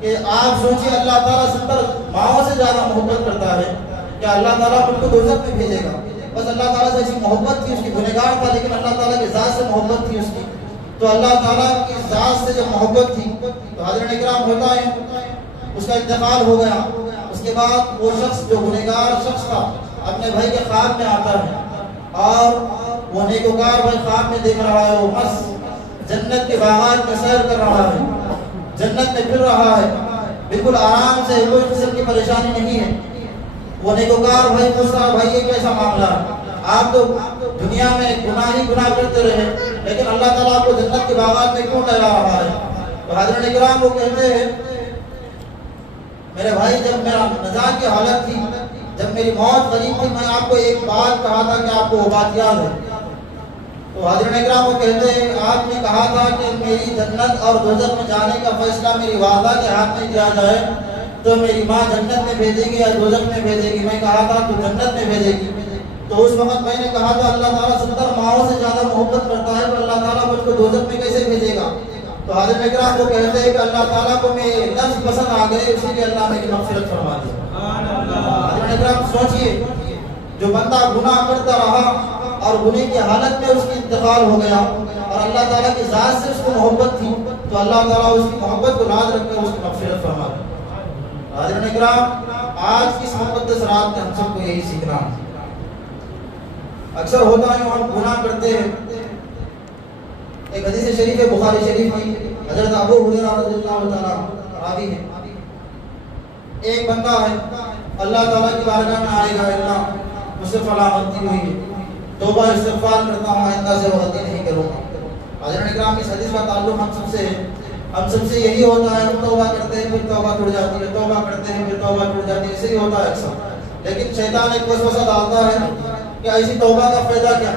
کہ آپ سوچیں اللہ تعالیٰ 70 ماؤں سے زیادہ محبت کرتا ہے، کہ اللہ تعالیٰ خود کو دوزخ میں بھیجے گا. بس اللہ تعالیٰ سے ایسی محبت تھی اس کی، گنہگار تھا لیکن اللہ تعالیٰ کی ذات سے محبت تھی اس کی. تو اللہ تعالیٰ کی ذات سے جب محبت تھی تو حضرت اکرام ہوتا ہے اس کا انتقال ہو گیا. اس کے بعد وہ شخص جو گنہگار شخص تھا اپنے بھائی کے خواب میں آتا ہے اور وہ نیکوکار بھائی خواب میں دیکھ رہا ہے، وہ مست جنت کے باغات میں سیر کر رہا ہے، جنت میں پھر رہا ہے، بالکل آرام سے، کوئی قسم کی پریشانی نہیں ہے. وہ نیکوکار بھائی پوچھ رہا بھائی یہ کیسا معاملہ ہے، آپ تو دنیا میں گناہ کرتے رہے لیکن اللہ تعالیٰ آپ کو جنت کے باغات میں کیوں ٹھہرا رہا ہے. تو حضرت اکرام وہ کہتے ہیں میرے بھائی جب میرا نزاع کی حالت تھی، جب میری موت قریب تھی، میں آپ کو ایک بات کہا تھا کہ آپ کو وہ بات یاد ہے. تو حضرت اکرام وہ کہتے ہیں آپ نے کہا تھا کہ میری جنت اور دوزخ میں جانے کا فیصلہ میری والدہ کے ہاتھ میں دیا جائے، تو میری ماں جنت میں بھیجے گی یا دوزخ میں بھیجے گی. میں کہا تھا تو جنت میں بھیجے گی. تو اس وقت میں نے کہا تھا اللہ تعالیٰ 70 ماؤں سے زیادہ محبت کرتا ہے، تو اللہ تعالیٰ مجھ کو دوزخ میں کیسے بھیجے گا. تو حضرت اکرام وہ کہتے ہیں کہ اللہ تعالیٰ کو میرے لفظ پسند آ گئے، اسی لیے اللہ میری مغفرت فرما دی. حضرت اکرام سوچئے جو بندہ گناہ کرتا رہا اور گناہ کی حالت میں اس کی انتقال ہو گیا اور اللہ تعالیٰ کی ذات سے اس کو محبت تھی تو اللہ تعالیٰ اس کی محبت کو یاد رکھ کر اس کی مغفرت فرما دے۔ حاضرین اکرام، آج کی اس مقدس رات میں ہم سب کو یہی سیکھنا ہے۔ اکثر ہوتا ہے ہم گناہ کرتے ہیں۔ ایک حدیث شریف ہے بخاری شریف کی، حضرت ابو ہریرہ رضی اللہ تعالیٰ راوی ہے۔ ایک بندہ ہے، اللہ تعالیٰ کی بارگاہ میں آئے گا، اللہ مجھ سے فلاں غلطی ہوئی ہے، توبہ استغفار کرتا ہوں، آئندہ سے وہ غلطی نہیں کروں گا۔ حاضرین اکرام، اس حدیث کا تعلق ہم سب سے ہے۔ ہم سب سے یہی ہوتا ہے، ہم توبہ کرتے ہیں پھر توبہ ٹوٹ جاتی ہے، توبہ کرتے ہیں پھر توبہ ٹوٹ جاتی ہے، ایسے ہی ہوتا ہے اکثر۔ لیکن شیطان ایک وسوسہ ڈالتا ہے کہ ایسی توبہ کا فائدہ کیا؟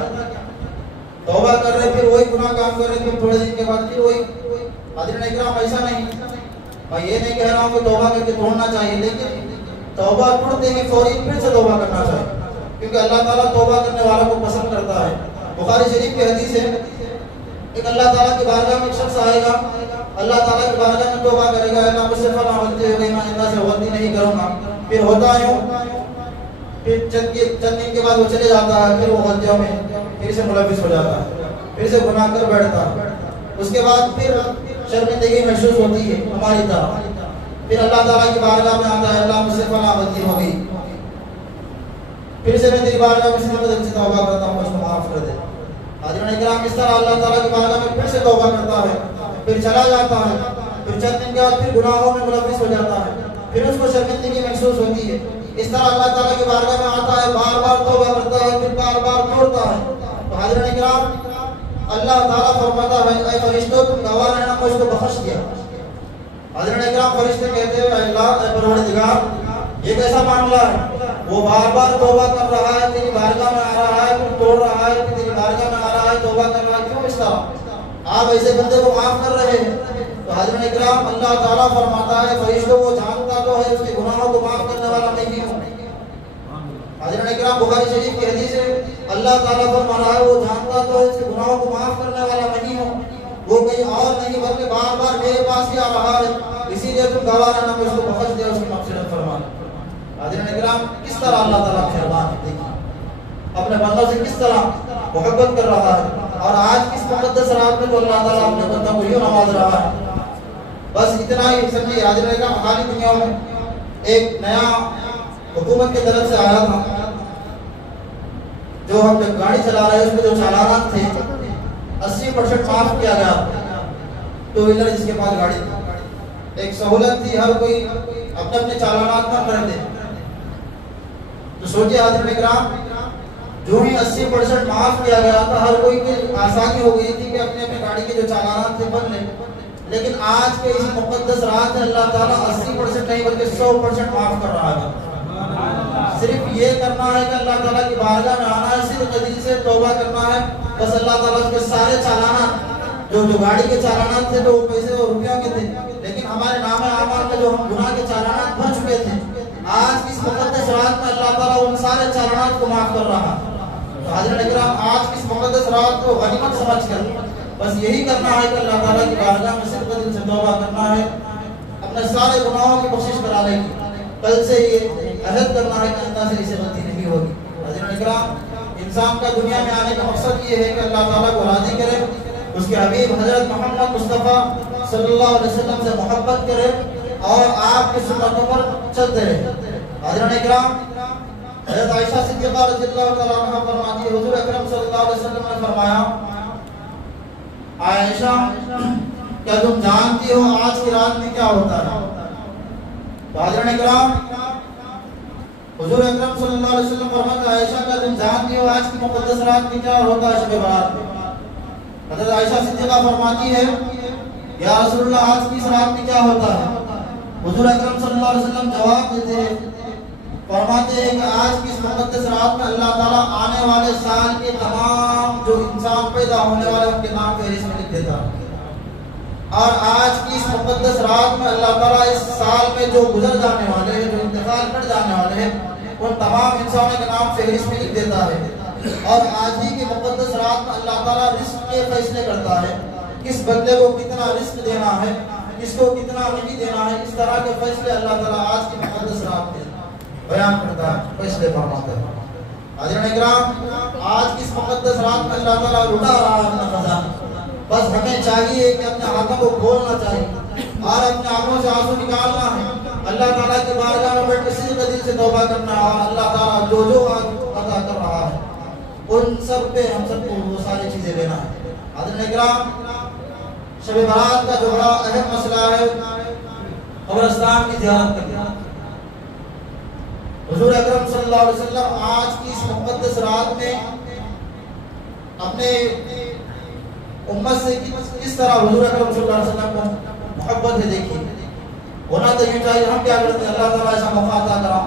توبہ کر رہے پھر وہی گناہ کام کر رہے پھر تھوڑے دن کے بعد پھر وہی۔ حاضرین اکرام، ایسا نہیں، میں یہ نہیں کہہ رہا ہوں کہ توبہ کر کے توڑنا چاہیے، لیکن توبہ ٹوٹنے کی فوری پھر سے توبہ کرنا چاہیے، کیونکہ اللہ تعالیٰ توبہ کرنے والوں کو پسند کرتا ہے۔ بخاری شریف کی حدیث ہے، ایک اللہ تعالیٰ کی بارگاہ میں ایک شخص آئے گا، اللہ تعالیٰ کی بارگاہ میں توبہ کرے گا، اللہ مجھ سے فلاں غلطی ہو گئی، میں آئندہ سے غلطی نہیں کروں گا۔ پھر ہوتا یوں، پھر چند دن کے بعد وہ چلے جاتا ہے، پھر وہ غلطیوں میں پھر سے ملوث ہو جاتا ہے، پھر سے گناہ کر بیٹھتا ہے۔ اس کے بعد پھر شرمندگی محسوس ہوتی ہے ہماری طرح، پھر اللہ تعالیٰ کی بارگاہ میں آتا ہے، اللہ مجھ سے فلاں غلطی ہو گئی، پھر سے میں تیری بارگاہ میں بدل سے توبہ کرتا ہوں، مجھ کو معاف کر دے۔ حاضرین اکرام، اس طرح اللہ تعالیٰ کی بارگاہ میں پھر سے توبہ کرتا ہے، پھر چلا جاتا ہے، پھر چند دن کے بعد پھر گناہوں میں ملوث ہو جاتا ہے، پھر اس کو شرمندگی محسوس ہوتی ہے۔ اس طرح اللہ تعالیٰ کی بارگاہ میں آتا ہے، بار بار توبہ کرتا ہے، پھر بار بار توڑتا ہے۔ تو حاضرین اکرام، اللہ تعالیٰ فرماتا ہے، اے فرشتوں تم گواہ رہنا، مجھ کو بخش دیا۔ حاضرین اکرام، فرشتے کہتے ہیں، اے اللہ، اے پروردگار، یہ کیسا معاملہ ہے؟ وہ بار بار توبہ کر رہا ہے، تیری بارگاہ میں آ رہا ہے، پھر توڑ رہا ہے، پھر تیری بارگاہ میں آ رہا ہے، توبہ کر رہا ہے، کیوں اس طرح؟ آپ ایسے بندے کو معاف کر رہے ہیں۔ تو حاضرین اکرام، اللہ تعالیٰ فرماتا ہے، فرشتوں وہ جانتا تو ہے، اس کے گناہوں کو معاف کرنے والا میں ہی ہوں۔ حاضرین اکرام، بخاری شریف کی حدیث ہے، اللہ تعالیٰ فرما رہا ہے، وہ جانتا تو ہے، اس کے گناہوں کو معاف کرنے والا میں ہی ہوں، وہ کہیں اور نہیں بلکہ بار بار میرے پاس ہی آ رہا ہے، اسی لیے تم گواہ رہنا، مجھ کو بخش دیا، اس کی مغفرت فرما۔ حاضرین اکرام، کس طرح اللہ تعالیٰ مہربان ہے، دیکھیں اپنے بندوں سے کس طرح محبت کر رہا ہے، اور آج کس مقدس رات میں تو اللہ تعالیٰ اپنے بندوں کو یوں نواز رہا ہے۔ بس اتنا ہی سمجھیے۔ حاضرین اکرام، حالی دنیا میں ایک نیا حکومت کی طرف سے آیا تھا، جو ہم جب گاڑی چلا رہے ہیں اس میں جو چالانات تھے 80% معاف کیا گیا، ٹو ویلر جس کے پاس گاڑی تھی، ایک سہولت تھی، ہر کوئی اپنے اپنے چالانات بن رہے تھے۔ تو سوچے حاضرین اکرام، جو ہی 80% معاف کیا گیا تھا، ہر کوئی کی آسانی ہو گئی تھی کہ اپنے اپنے گاڑی کے جو چالانات تھے بن لیں، لیکن آج کے اس مقدس رات میں اللہ تعالیٰ 80% نہیں بلکہ 100% معاف کر رہا ہے۔ صرف یہ کرنا ہے کہ اللہ تعالیٰ کی بارگاہ میں آنا ہے، صرف دل سے توبہ کرنا ہے، بس اللہ تعالیٰ کے سارے چالانات جو گاڑی کے چالانات تھے تو وہ پیسے اور روپیوں کے تھے، لیکن ہمارے نام اعمال میں جو ہم گناہ کے چالانات بن چکے تھے، آج اس مقدس رات میں اللہ تعالیٰ ان سارے چالانات کو معاف کر رہا ہے۔ تو حاضرین اکرام، آج کی اس مقدس رات کو غنیمت سمجھ کر بس یہی کرنا ہے کہ اللہ تعالیٰ کی بارگاہ میں صرف دل سے توبہ کرنا ہے، اپنے سارے گناہوں کی بخشش کرانے کی، کل سے یہ عہد کرنا ہے کہ آئندہ سے اسے غلطی نہیں ہوگی۔ حاضرین اکرام، انسان کا دنیا میں آنے کا مقصد یہ ہے کہ اللہ تعالیٰ کو راضی کرے، اس کے حبیب حضرت محمد مصطفیٰ صلی اللہ علیہ وسلم سے محبت کرے اور آپ کی سنتوں پر چلتے رہے۔ حاضرین اکرام، حضرت عائشہ صدیقہ رضی اللہ تعالیٰ عنہ فرماتی ہے، حضور اکرم صلی اللہ علیہ وسلم نے فرمایا، عائشہ کیا تم جانتی ہو آج کی رات میں کیا ہوتا ہے؟ حاضرین اکرام، حضور اکرم صلی اللہ علیہ وسلم فرماتے ہیں، عائشہ کیا تم جانتی ہو آج کی مقدس رات میں کیا ہوتا ہے شب برات میں؟ حضرت عائشہ صدیقہ فرماتی ہے، یا رسول اللہ آج کی اس رات میں کیا ہوتا ہے؟ حضور اکرم صلی اللہ علیہ وسلم جواب دیتے ہیں، فرماتے ہیں کہ آج کی اس مقدس رات میں اللہ تعالیٰ آنے والے سال کے تمام جو انسان پیدا ہونے والے ان کے نام فہرست میں لکھ دیتا ہے، اور آج کی اس مقدس رات میں اللہ تعالیٰ اس سال میں جو گزر جانے والے ہیں، جو انتقال کر جانے والے ہیں، ان تمام انسانوں کے نام فہرست میں لکھ دیتا ہے۔ اور آج ہی کی مقدس رات میں اللہ تعالیٰ رزق کے فیصلے کرتا ہے، کس بندے کو کتنا رزق دینا ہے، کس کو کتنا نہیں دینا ہے، اس طرح کے فیصلے اللہ تعالیٰ آج کی مقدس رات میں بیان کرتا ہے، فیصلے فرماتا ہے۔ حاضرین اکرام، آج کی اس مقدس رات میں اللہ تعالیٰ لٹا رہا ہے اپنا خزانہ. بس ہمیں چاہیے کہ اپنے ہاتھوں کو کھولنا چاہیے اور اپنے آنکھوں سے آنسو نکالنا ہے. اللہ تعالیٰ کے بارگاہ میں بیٹھ کے صدق دل سے توبہ کرنا ہے اور اللہ تعالیٰ جو جو عطا کر رہا ہے ان سب پہ ہم سب کو وہ ساری چیزیں لینا ہے. حاضرین اکرام، شب برات کا جو بڑا اہم مسئلہ ہے قبرستان کی زیارت کرنا. حضور اکرم صلی اللہ علیہ وسلم آج کی اس مقدس رات میں اپنے امت سے کس طرح حضور اکرم صلی اللہ علیہ وسلم کو محبت ہے. دیکھیے، ہونا تو یہ چاہیے ہم کیا کرتے ہیں، اللہ تعالیٰ ایسا موقع عطا کرا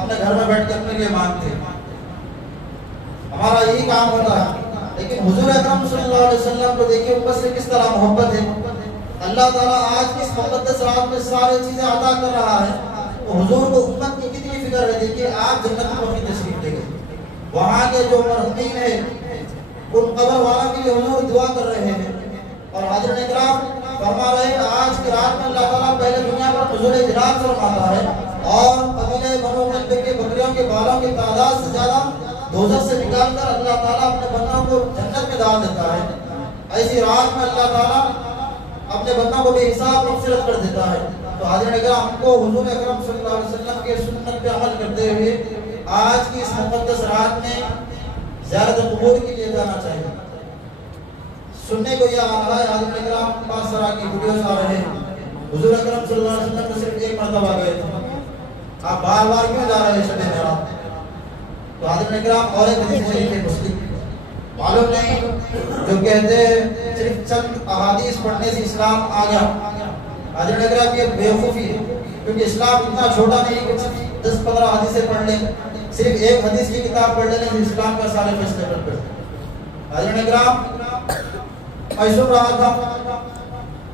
اپنے گھر میں بیٹھ کے اپنے لیے مانگتے ہیں، ہمارا یہی کام ہوتا ہے. لیکن حضور اکرم صلی اللہ علیہ وسلم کو دیکھیے امت سے کس طرح محبت ہے. اللہ تعالیٰ آج کی اس مقدس رات میں ساری چیزیں عطا کر رہا ہے تو حضور کو امت کی کتنی فکر ہے. دیکھیے آپ جنت میں تشریف لے گئے، وہاں کے جو مرحومین ہیں ان قبر والوں کے لیے حضور دعا کر رہے ہیں. اور حاضرین اکرام فرما رہے ہیں آج کی رات میں اللہ تعالیٰ پہلے دنیا پر نزول جلال فرماتا ہے اور قبیلہ بنو قنبہ کے بکریوں کے بالوں کی تعداد سے زیادہ دوزخ سے نکال کر اللہ تعالیٰ اپنے بندوں کو جنت میں ڈال دیتا ہے. ایسی رات میں اللہ تعالیٰ اپنے بندوں کو بے حساب مغفرت کر دیتا ہے. تو حاضرین اکرام ہم کو حضور اکرم صلی اللہ علیہ وسلم کے سنت پہ عمل کرتے ہوئے آج کی اس مقدس رات میں زیارت قبور کے لیے جانا چاہیے. سننے کو یہ آ رہا ہے حاضرین اکرام پاس طرح کی ویڈیوز آ رہے ہیں حضور اکرم صلی اللہ علیہ وسلم صرف ایک مرتبہ گئے تھے، آپ بار بار کیوں جا رہے ہیں شب برات؟ تو حاضرین اکرام اور ایک حدیث شریف ہے مسلم، معلوم نہیں جو کہتے ہیں صرف چند احادیث پڑھنے سے اسلام آ گیا. حاضرین اکرام یہ بیوقوفی ہے، کیونکہ اسلام اتنا چھوٹا نہیں کہ 10-15 حدیثیں پڑھ لیں، صرف ایک حدیث کی کتاب پڑھ لینے سے اسلام کا سارے فیصلے کر پڑتے. حاضرین اکرام میں سن رہا تھا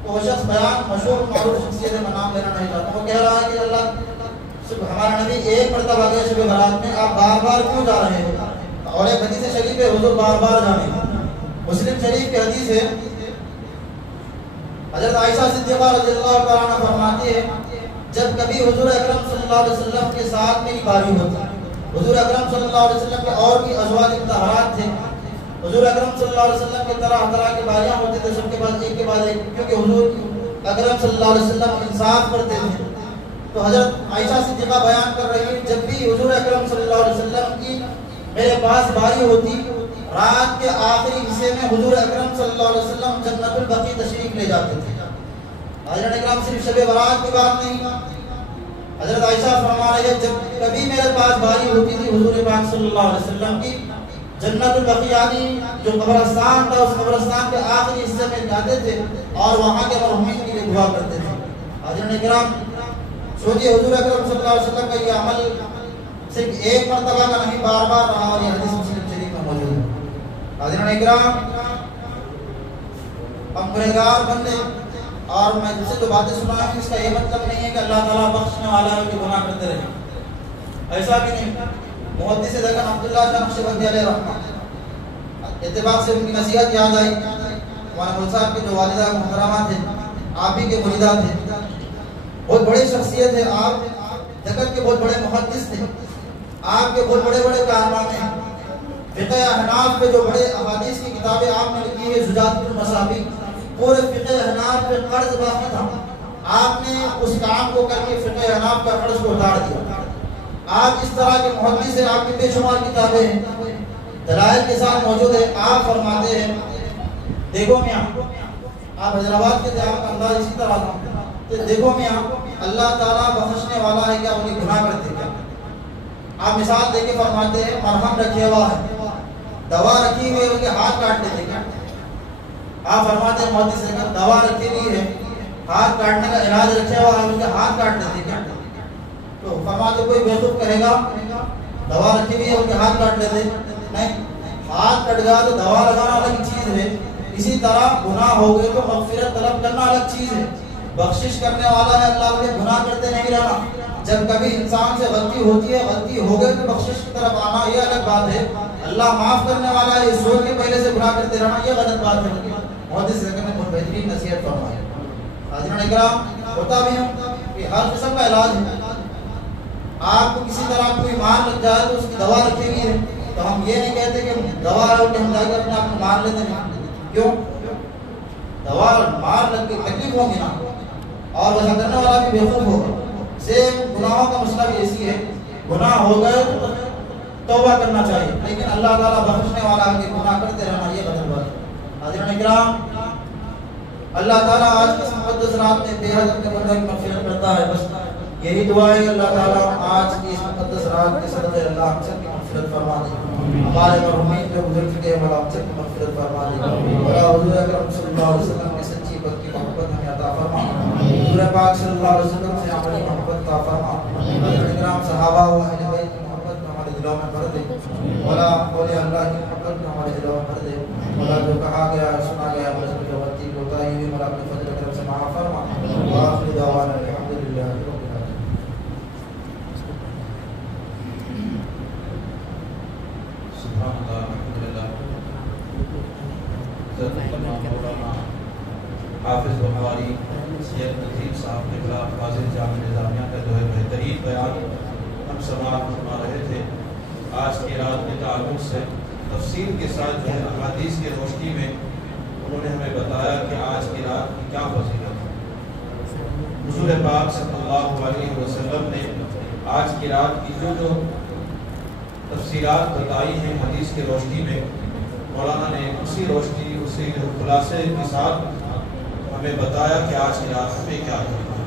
تو وہ شخص بیان مشہور معروف شخصیت ہے، میں نام لینا نہیں چاہتا، وہ کہہ رہا ہے کہ اللہ ہمارا نبی ایک مرتبہ گئے شب برات میں، آپ بار بار کیوں جا رہے ہیں؟ اور ایک حدیث شریف ہے حضور بار بار جانے. مسلم شریف کی حدیث ہے حضرت عائشہ صدیقہ رضی اللہ تعالیٰ عنہ فرماتی ہے جب کبھی حضور اکرم صلی اللہ علیہ وسلم کے ساتھ میری باری ہوتی، حضور اکرم صلی اللہ علیہ وسلم کے اور بھی ازواج مطہرات تھے، حضور اکرم صلی اللہ علیہ وسلم کے طرح طرح کی باریاں ہوتی تھے سب کے پاس ایک کے بعد ایک، کیونکہ حضور اکرم صلی اللہ علیہ وسلم انصاف کرتے تھے. تو حضرت عائشہ صدیقہ بیان کر رہی ہے جب بھی حضور اکرم صلی اللہ علیہ وسلم کی میرے پاس باری ہوتی، رات کے آخری حصے میں حضور اکرم صلی اللہ علیہ وسلم جنت البقیع تشریف لے جاتے تھے. حضرت اکرم صرف شب برات کی بات نہیں، حضرت عائشہ فرما رہے ہیں جب کبھی میرے پاس باری ہوتی تھی حضور پاک صلی اللہ علیہ وسلم کی جنت البقیع یعنی جو قبرستان تھا اس قبرستان کے آخری حصے میں جاتے تھے اور وہاں کے مرحومین کے لیے دعا کرتے تھے. حضرت اکرام سوچئے حضور اکرم صلی اللہ علیہ وسلم کا یہ عمل صرف ایک مرتبہ کا نہیں بار بار رہا اور یہ حدیث مسلم شریف میں موجود ہے. حاضرین اکرام ہم گنہگار بندے اور میں جن سے جو باتیں سنا ہوں اس کا یہ مطلب نہیں ہے کہ اللہ تعالیٰ بخشنے والا ہے کہ گناہ کرتے رہے، ایسا بھی نہیں. محدث دیکھن عبداللہ شاہ نقشبندی علیہ رحمۃ اتفاق سے ان کی نصیحت یاد آئی. ہمارے مول صاحب کی جو والدہ محترمات ہیں آپ ہی کے مریدات ہیں، بہت بڑی شخصیت ہے، آپ جگت کے بہت بڑے محدث تھے، آپ کے بہت بڑے بڑے کارنامے ہیں. فقہ احناف پہ جو بڑے احادیث کی کتابیں آپ نے لکھی ہے زجاجۃ المصابیح، پورے فقہ احناف پہ قرض باقی تھا، آپ نے اس کام کو کر کے فقہ احناف کا قرض کو اتار دیا. آپ اس طرح کے محدث ہیں، آپ کی بے شمار کتابیں ہیں، دلائل کے ساتھ موجود ہے. آپ فرماتے ہیں دیکھو میاں، آپ حیدرآباد کے تھے، آپ کا انداز اسی طرح تھا کہ دیکھو میاں اللہ تعالیٰ بخشنے والا ہے کیا انہیں گناہ کرتے کیا؟ آپ مثال دے کے فرماتے ہیں مرہم رکھے ہوا ہے، دوا رکھی ہوئی ہے، ان کے ہاتھ کاٹ لیتے کیا؟ آپ فرماتے ہیں محدث ہیں دوا رکھی ہوئی ہے، ہاتھ کاٹنے کا علاج رکھا ہوا ہے، ان کے ہاتھ کاٹ لیتے کیا؟ تو فرماتے کوئی بیوقوف کہے گا دوا رکھی ہوئی ہے ان کے ہاتھ کاٹ لیتے، نہیں، ہاتھ کٹ گیا تو دوا لگانا الگ چیز ہے. اسی طرح گناہ ہو گئے تو مغفرت طلب کرنا الگ چیز ہے. بخشش کرنے والا ہے اللہ، انہیں گناہ کرتے نہیں رہنا. جب کبھی انسان سے غلطی ہوتی ہے، غلطی ہو گئے تو بخشش کی طرف آنا یہ الگ بات ہے. اللہ معاف کرنے والا ہے، یہ سوچ کے پہلے سے گناہ کرتے رہنا یہ غلط بات ہے. محدث نے بہت بہترین نصیحت فرمائی. حاضرین اکرام ہوتا بھی ہوں کہ ہر قسم کا علاج ہے. آپ کو کسی طرح کوئی بیمار لگ جائے تو اس کی دوا رکھی ہوئی ہے، تو ہم یہ نہیں کہتے کہ دوا ہے کہ ہم جا کے اپنے آپ کو مار لیتے ہیں. کیوں؟ دوا مار لگ کے تکلیف ہوگی نا، اور ویسا کرنے والا بھی بیوقوف ہوگا. سیم گناہوں کا مسئلہ بھی ایسی ہے، گناہ ہو گئے تو توبہ کرنا چاہیے، لیکن اللہ تعالیٰ بخشنے والا ہے کہ گناہ کرتے رہنا یہ غلط بات ہے. حاضرین اکرام، اللہ تعالیٰ آج کی مقدس رات میں بے حد اپنے بندہ کی مغفرت کرتا ہے. بس یہی دعا ہے کہ اللہ تعالیٰ آج کی اس مقدس رات کے صدقے اللہ ہم سب کی مغفرت فرما دے. ہمارے مرحومین جو گزر چکے ہیں مولا ہم سب کی مغفرت فرما دے. مولا حضور اکرم صلی اللہ علیہ وسلم کی سچی بھکتی محبت ہمیں عطا فرما. حضور پاک صلی اللہ علیہ وسلم سے عملی محبت عطا فرما. حضرت کرام صحابہ و اہل بیت کی محبت ہمارے دلوں میں بھر دے. مولا اولیاء اللہ کی محبت ہمارے دلوں میں بھر دے. مولا جو کہا گیا سنا گیا بس جو غلطی ہوتا ہے بھی مولا اپنے فضل کرم سے معاف فرما. وآخر دعوانا الحمدللہ رب العالمین. سبحان اللہ الحمدللہ. مولانا حافظ بخاری سید نظیم صاحب کے خلاف فاضل جامع نظامیہ کا جو ہے بہترین بیان ہم سماعت فرما رہے تھے. آج کی رات کے تعلق سے تفصیل کے ساتھ جو ہے احادیث کی روشنی میں انہوں نے ہمیں بتایا کہ آج کی رات کی کیا فضیلت ہے. حضور پاک صلی اللہ علیہ وسلم نے آج کی رات کی جو تفصیلات بتائی ہیں حدیث کی روشنی میں، مولانا نے اسی روشنی اسی خلاصے کے ساتھ ہمیں بتایا کہ آج کی رات ہمیں کیا کرنا ہے.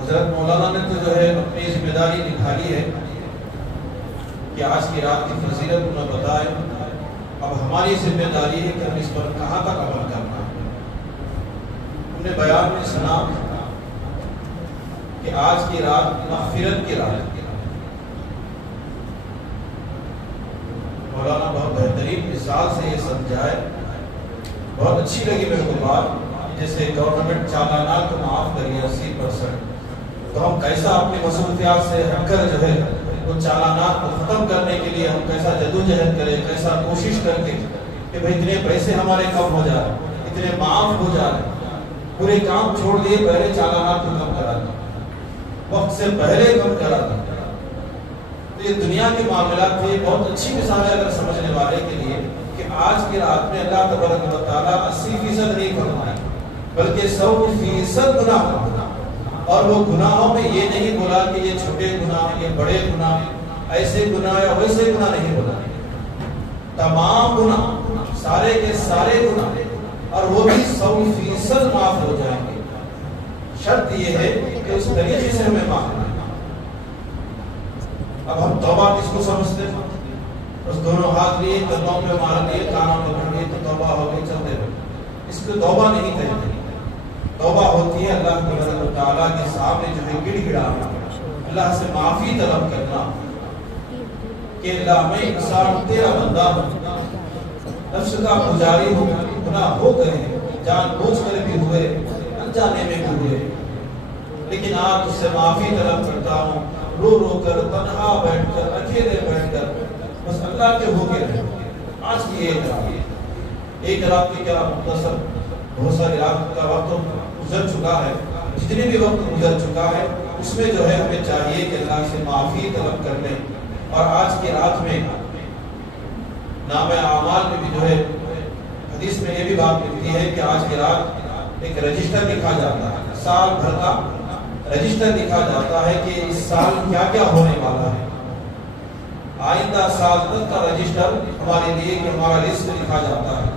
حضرت مولانا نے تو جو ہے اپنی ذمہ داری نبھائی ہے کہ آج کی رات کی فضیلت انہیں بتائے. اب ہماری ذمہ داری ہے کہ ہم اس پر کہاں تک عمل کرنا ہے. ہم نے بیان میں سنا کہ آج کی رات مغفرت کی رات ہے. مولانا بہت بہترین مثال سے یہ سمجھائے، بہت اچھی لگی میرے کو بات. جیسے گورنمنٹ چالانات کو معاف کریے 80%، تو ہم کیسا اپنی مصروفیات سے ہٹ کر جو ہے وہ چالانات کو ختم کرنے کے لیے ہم کیسا جدوجہد کریں، کیسا کوشش کر کے کہ بھئی اتنے پیسے ہمارے کم ہو جائے، اتنے معاف ہو جائے. پورے کام چھوڑ دیے، پہلے چالانات کو کم کرا دیں، وقت سے پہلے کم کرا دیں. تو یہ دنیا کے معاملات میں بہت اچھی مثال ہے اگر سمجھنے والے کے لیے کہ آج کی رات میں اللہ تبارک و تعالیٰ 80% نہیں فرمایا بلکہ 100% گناہ فرمایا. اور وہ گناہوں میں یہ نہیں بولا کہ یہ چھوٹے گناہ، یہ بڑے گناہ، ایسے گناہ یا ویسے گناہ نہیں بولا. تمام گناہ، سارے کے سارے گناہ، اور وہ بھی 100% معاف ہو جائیں گے. شرط یہ ہے کہ اس طریقے سے ہمیں معاف کرنا. اب ہم توبہ کس کو سمجھتے ہیں؟ بس دونوں ہاتھ لیے، کندھوں پہ مار لیے، کانوں پہ پکڑ لیے تو توبہ ہو گئی، چلتے رہے. اس کو توبہ نہیں کہتے. توبہ ہوتی ہے اللہ تبارک و تعالیٰ کے سامنے جو ہے گڑ گڑانا، اللہ سے معافی طلب کرنا کہ اللہ میں انسان تیرا بندہ ہوں، نفس کا پجاری ہوں، گناہ ہو گئے، جان بوجھ کر بھی ہوئے، انجانے میں بھی ہوئے، لیکن آج اس سے معافی طلب کرتا ہوں. رو رو کر، تنہا بیٹھ کر، اکیلے بیٹھ کر بس اللہ کے ہو کے رہے. آج کی ایک رات کی کیا مختصر، بہت ساری رات کا وقت گزر چکا ہے. جتنے بھی وقت گزر چکا ہے اس میں جو ہے ہمیں چاہیے کہ اللہ سے معافی طلب کر لیں. اور آج کی رات میں نام اعمال میں بھی جو ہے حدیث میں یہ بھی بات ملتی ہے کہ آج کی رات ایک رجسٹر لکھا جاتا ہے، سال بھر کا رجسٹر لکھا جاتا ہے کہ اس سال کیا کیا ہونے والا ہے. آئندہ سال تک کا رجسٹر ہمارے لیے کہ ہمارا لسٹ لکھا جاتا ہے.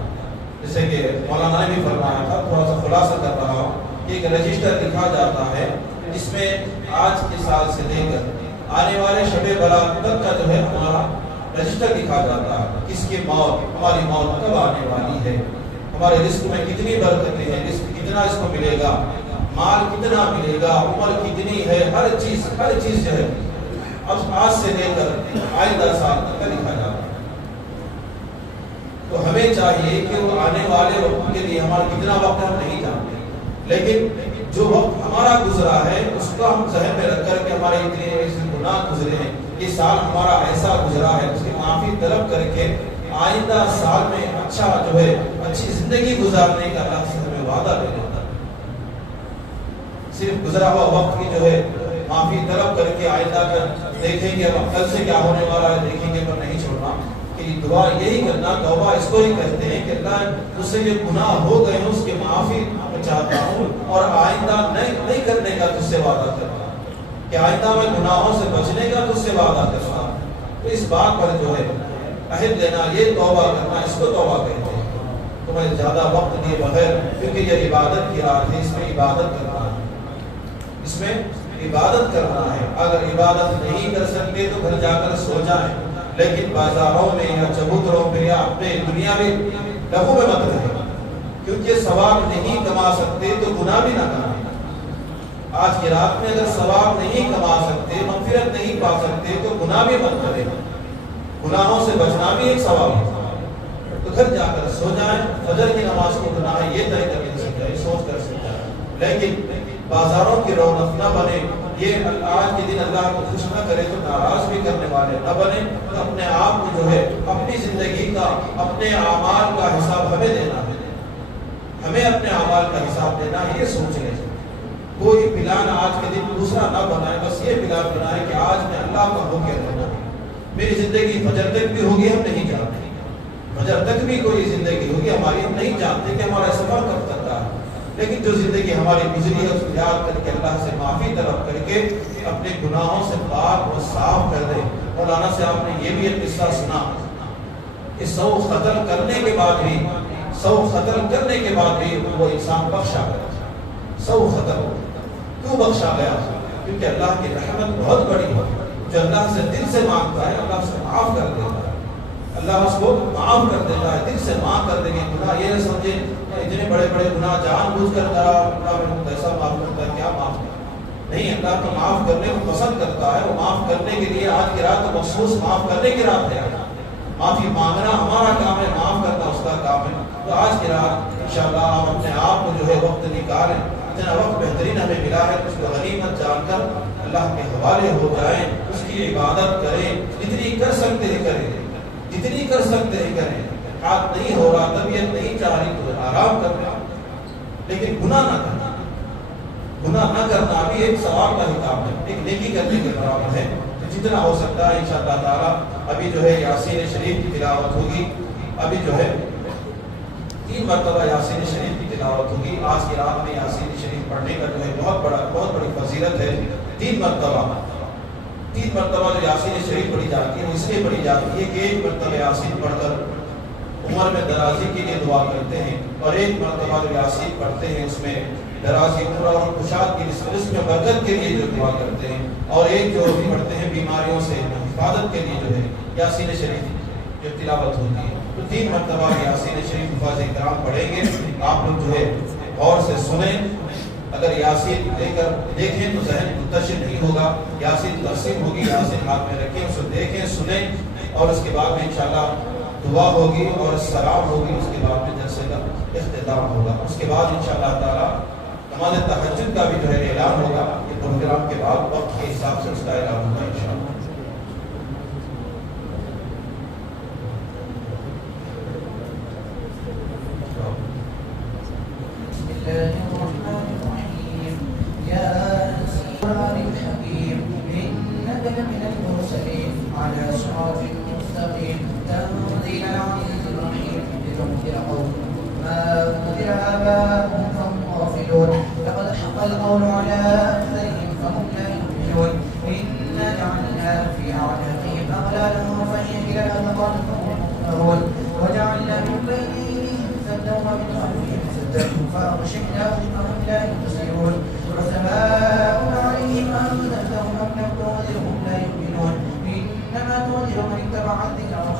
جیسے کہ مولانا نے بھی فرمایا تھا، تھوڑا سا خلاصہ کر رہا ہوں کہ ایک رجسٹر لکھا جاتا ہے جس میں آج کے سال سے لے کر آنے والے شب برات تک کا جو ہے ہمارا رجسٹر لکھا جاتا ہے. کس کی موت، ہماری موت کب آنے والی ہے، ہمارے رزق میں کتنی برکتیں ہیں، رزق کتنا اس کو ملے گا، مال کتنا ملے گا، عمر کتنی ہے، ہر چیز جو ہے اب آج سے لے کر آئندہ سال تک کا لکھا جاتا ہے. تو ہمیں چاہیے کہ وہ آنے والے وقت کے لیے ہمارا کتنا وقت ہم نہیں جانتے، لیکن جو وقت ہمارا گزرا ہے اس کو ہم ذہن میں رکھ کر کے ہمارے اتنے ایسے گناہ گزرے ہیں، یہ سال ہمارا ایسا گزرا ہے، اس کی معافی طلب کر کے آئندہ سال میں اچھا جو ہے اچھی زندگی گزارنے کا اللہ سے ہمیں وعدہ دے دیتا ہے. صرف گزرا ہوا وقت کی جو ہے معافی طلب کر کے آئندہ کا دیکھیں گے اب کل سے کیا ہونے والا ہے دیکھیں گے پر نہیں چھوڑنا کہ دعا یہی کرنا توبہ اس کو ہی کہتے ہیں کہ اللہ اس سے جو گناہ ہو گئے ہیں اس کی معافی چاہتا ہوں اور آئندہ نہیں کرنے کا تجھ سے وعدہ کرتا کہ آئندہ میں گناہوں سے بچنے کا تجھ سے وعدہ کرتا ہوں تو اس بات پر جو ہے عہد لینا یہ توبہ کرنا اس کو توبہ کہتے ہیں تمہیں زیادہ وقت دیے بغیر کیونکہ یہ عبادت کی رات ہے اس میں عبادت کرنا ہے اس میں عبادت کرنا ہے اگر عبادت نہیں کر سکتے تو گھر جا کر سو جائیں لیکن بازاروں میں یا چبوتروں پہ یا اپنے دنیا میں لہو میں مت رہے کیونکہ ثواب نہیں کما سکتے تو گناہ بھی نہ کریں آج کی رات میں اگر ثواب نہیں کما سکتے مغفرت نہیں پا سکتے تو گناہ بھی مت کریں گناہوں سے بچنا بھی ایک ثواب ہے تو گھر جا کر سو جائیں فجر کی نماز کو گناہ یہ طے کر کے سکتا سوچ کر سکتا ہے لیکن بازاروں کی رونق نہ بنے یہ آج کے دن اللہ کو خوش نہ کرے تو ناراض بھی کرنے والے نہ بنے تو اپنے آپ کو جو ہے اپنی زندگی کا اپنے اعمال کا حساب ہمیں دینا ہے ہمیں اپنے اعمال کا حساب دینا یہ سوچ لیں کوئی پلان آج کے دن دوسرا نہ بنائے بس یہ پلان بنائے کہ آج میں اللہ کا ہو کے رہنا ہے میری زندگی فجر تک بھی ہوگی ہم نہیں جانتے فجر تک بھی کوئی زندگی ہوگی ہماری ہم نہیں جانتے کہ ہمارا سفر کب تک رہا ہے لیکن جو زندگی ہماری گزری ہے اس کو یاد کر کے اللہ سے معافی طلب کر کے اپنے گناہوں سے پاک و صاف کر دے مولانا سے آپ نے یہ بھی ایک قصہ سنا کہ 100 قتل کرنے کے بعد بھی 100 قتل کرنے کے بعد بھی وہ انسان بخشا گیا 100 قتل کیوں بخشا گیا کیونکہ اللہ کی رحمت بہت بڑی ہے جو اللہ سے دل سے مانگتا ہے اللہ سے معاف کر دیتا ہے اللہ اس کو معاف کر دیتا ہے دل سے معاف کر دیں گے گناہ یہ نہ سمجھے اتنے بڑے بڑے گناہ جان بوجھ کر کرا اللہ میں کیسا معاف کرتا ہے کیا معاف کرتا نہیں اللہ تو معاف کرنے کو پسند کرتا ہے وہ معاف کرنے کے لیے آج کی رات تو مخصوص معاف کرنے کی رات ہے معافی مانگنا ہمارا کام ہے معاف کرنا اس کا کام ہے تو آج کی رات انشاءاللہ آپ اپنے آپ کو جو ہے وقت نکالیں جتنا وقت بہترین ہمیں ملا ہے اس کو غنیمت جان کر اللہ کے حوالے ہو جائیں اس کی عبادت کریں جتنی کر سکتے ہیں کریں جتنی کر سکتے ہیں کریں ہاتھ نہیں ہو رہا طبیعت نہیں چاہ رہی تو آرام کرنا لیکن گناہ نہ کرنا گناہ نہ کرنا بھی ایک ثواب کا ہی کام ہے ایک نیکی کرنے کے برابر ہے جتنا ہو سکتا ہے انشاءاللہ تعالی ابھی جو ہے یاسین شریف کی تلاوت ہوگی ابھی جو ہے 3 مرتبہ یاسین شریف کی تلاوت ہوگی آج کی رات میں یاسین شریف پڑھنے کا جو ہے بہت بڑی فضیلت ہے 3 مرتبہ جو یاسین شریف پڑھی جاتی ہے اس لیے پڑھی جاتی ہے کہ 1 مرتبہ یاسین پڑھ کر عمر میں درازی کے لیے دعا کرتے ہیں اور 1 مرتبہ جو یاسین پڑھتے ہیں اس میں درازی عمر اور خوشحال کی اس میں برکت کے لیے جو دعا کرتے ہیں اور ایک جو پڑھتے ہیں بیماریوں سے حفاظت کے لیے جو ہے یاسین شریف جو تلاوت ہوتی ہے تو 3 مرتبہ یاسین شریف حفاظ کرام پڑھیں گے آپ لوگ جو ہے غور سے سنیں اگر یاسین لے کر دیکھیں تو ذہن منتشر نہیں ہوگا یاسین تقسیم ہوگی یاسین ہاتھ میں رکھیں اسے دیکھیں سنیں اور اس کے بعد میں انشاءاللہ دعا ہوگی اور سلام ہوگی اس کے بعد میں جلسے کا اختتام ہوگا اس کے بعد انشاءاللہ تعالی نماز تہجد کا بھی جو ہے اعلان ہوگا یہ پروگرام کے بعد وقت کے حساب سے اس کا اعلان ہوگا انشاءاللہ القول على أكثرهم فهم لا يؤمنون إنا جعلنا في أعناقهم أغلالا فهي إلى الأذقان فهم مقمحون وجعلنا من بين أيديهم سدا ومن خلفهم سدا فأغشيناهم فهم لا يبصرون وسواء عليهم أنذرتهم أم لم تنذرهم لا يؤمنون إنما تنذر من اتبع الذكر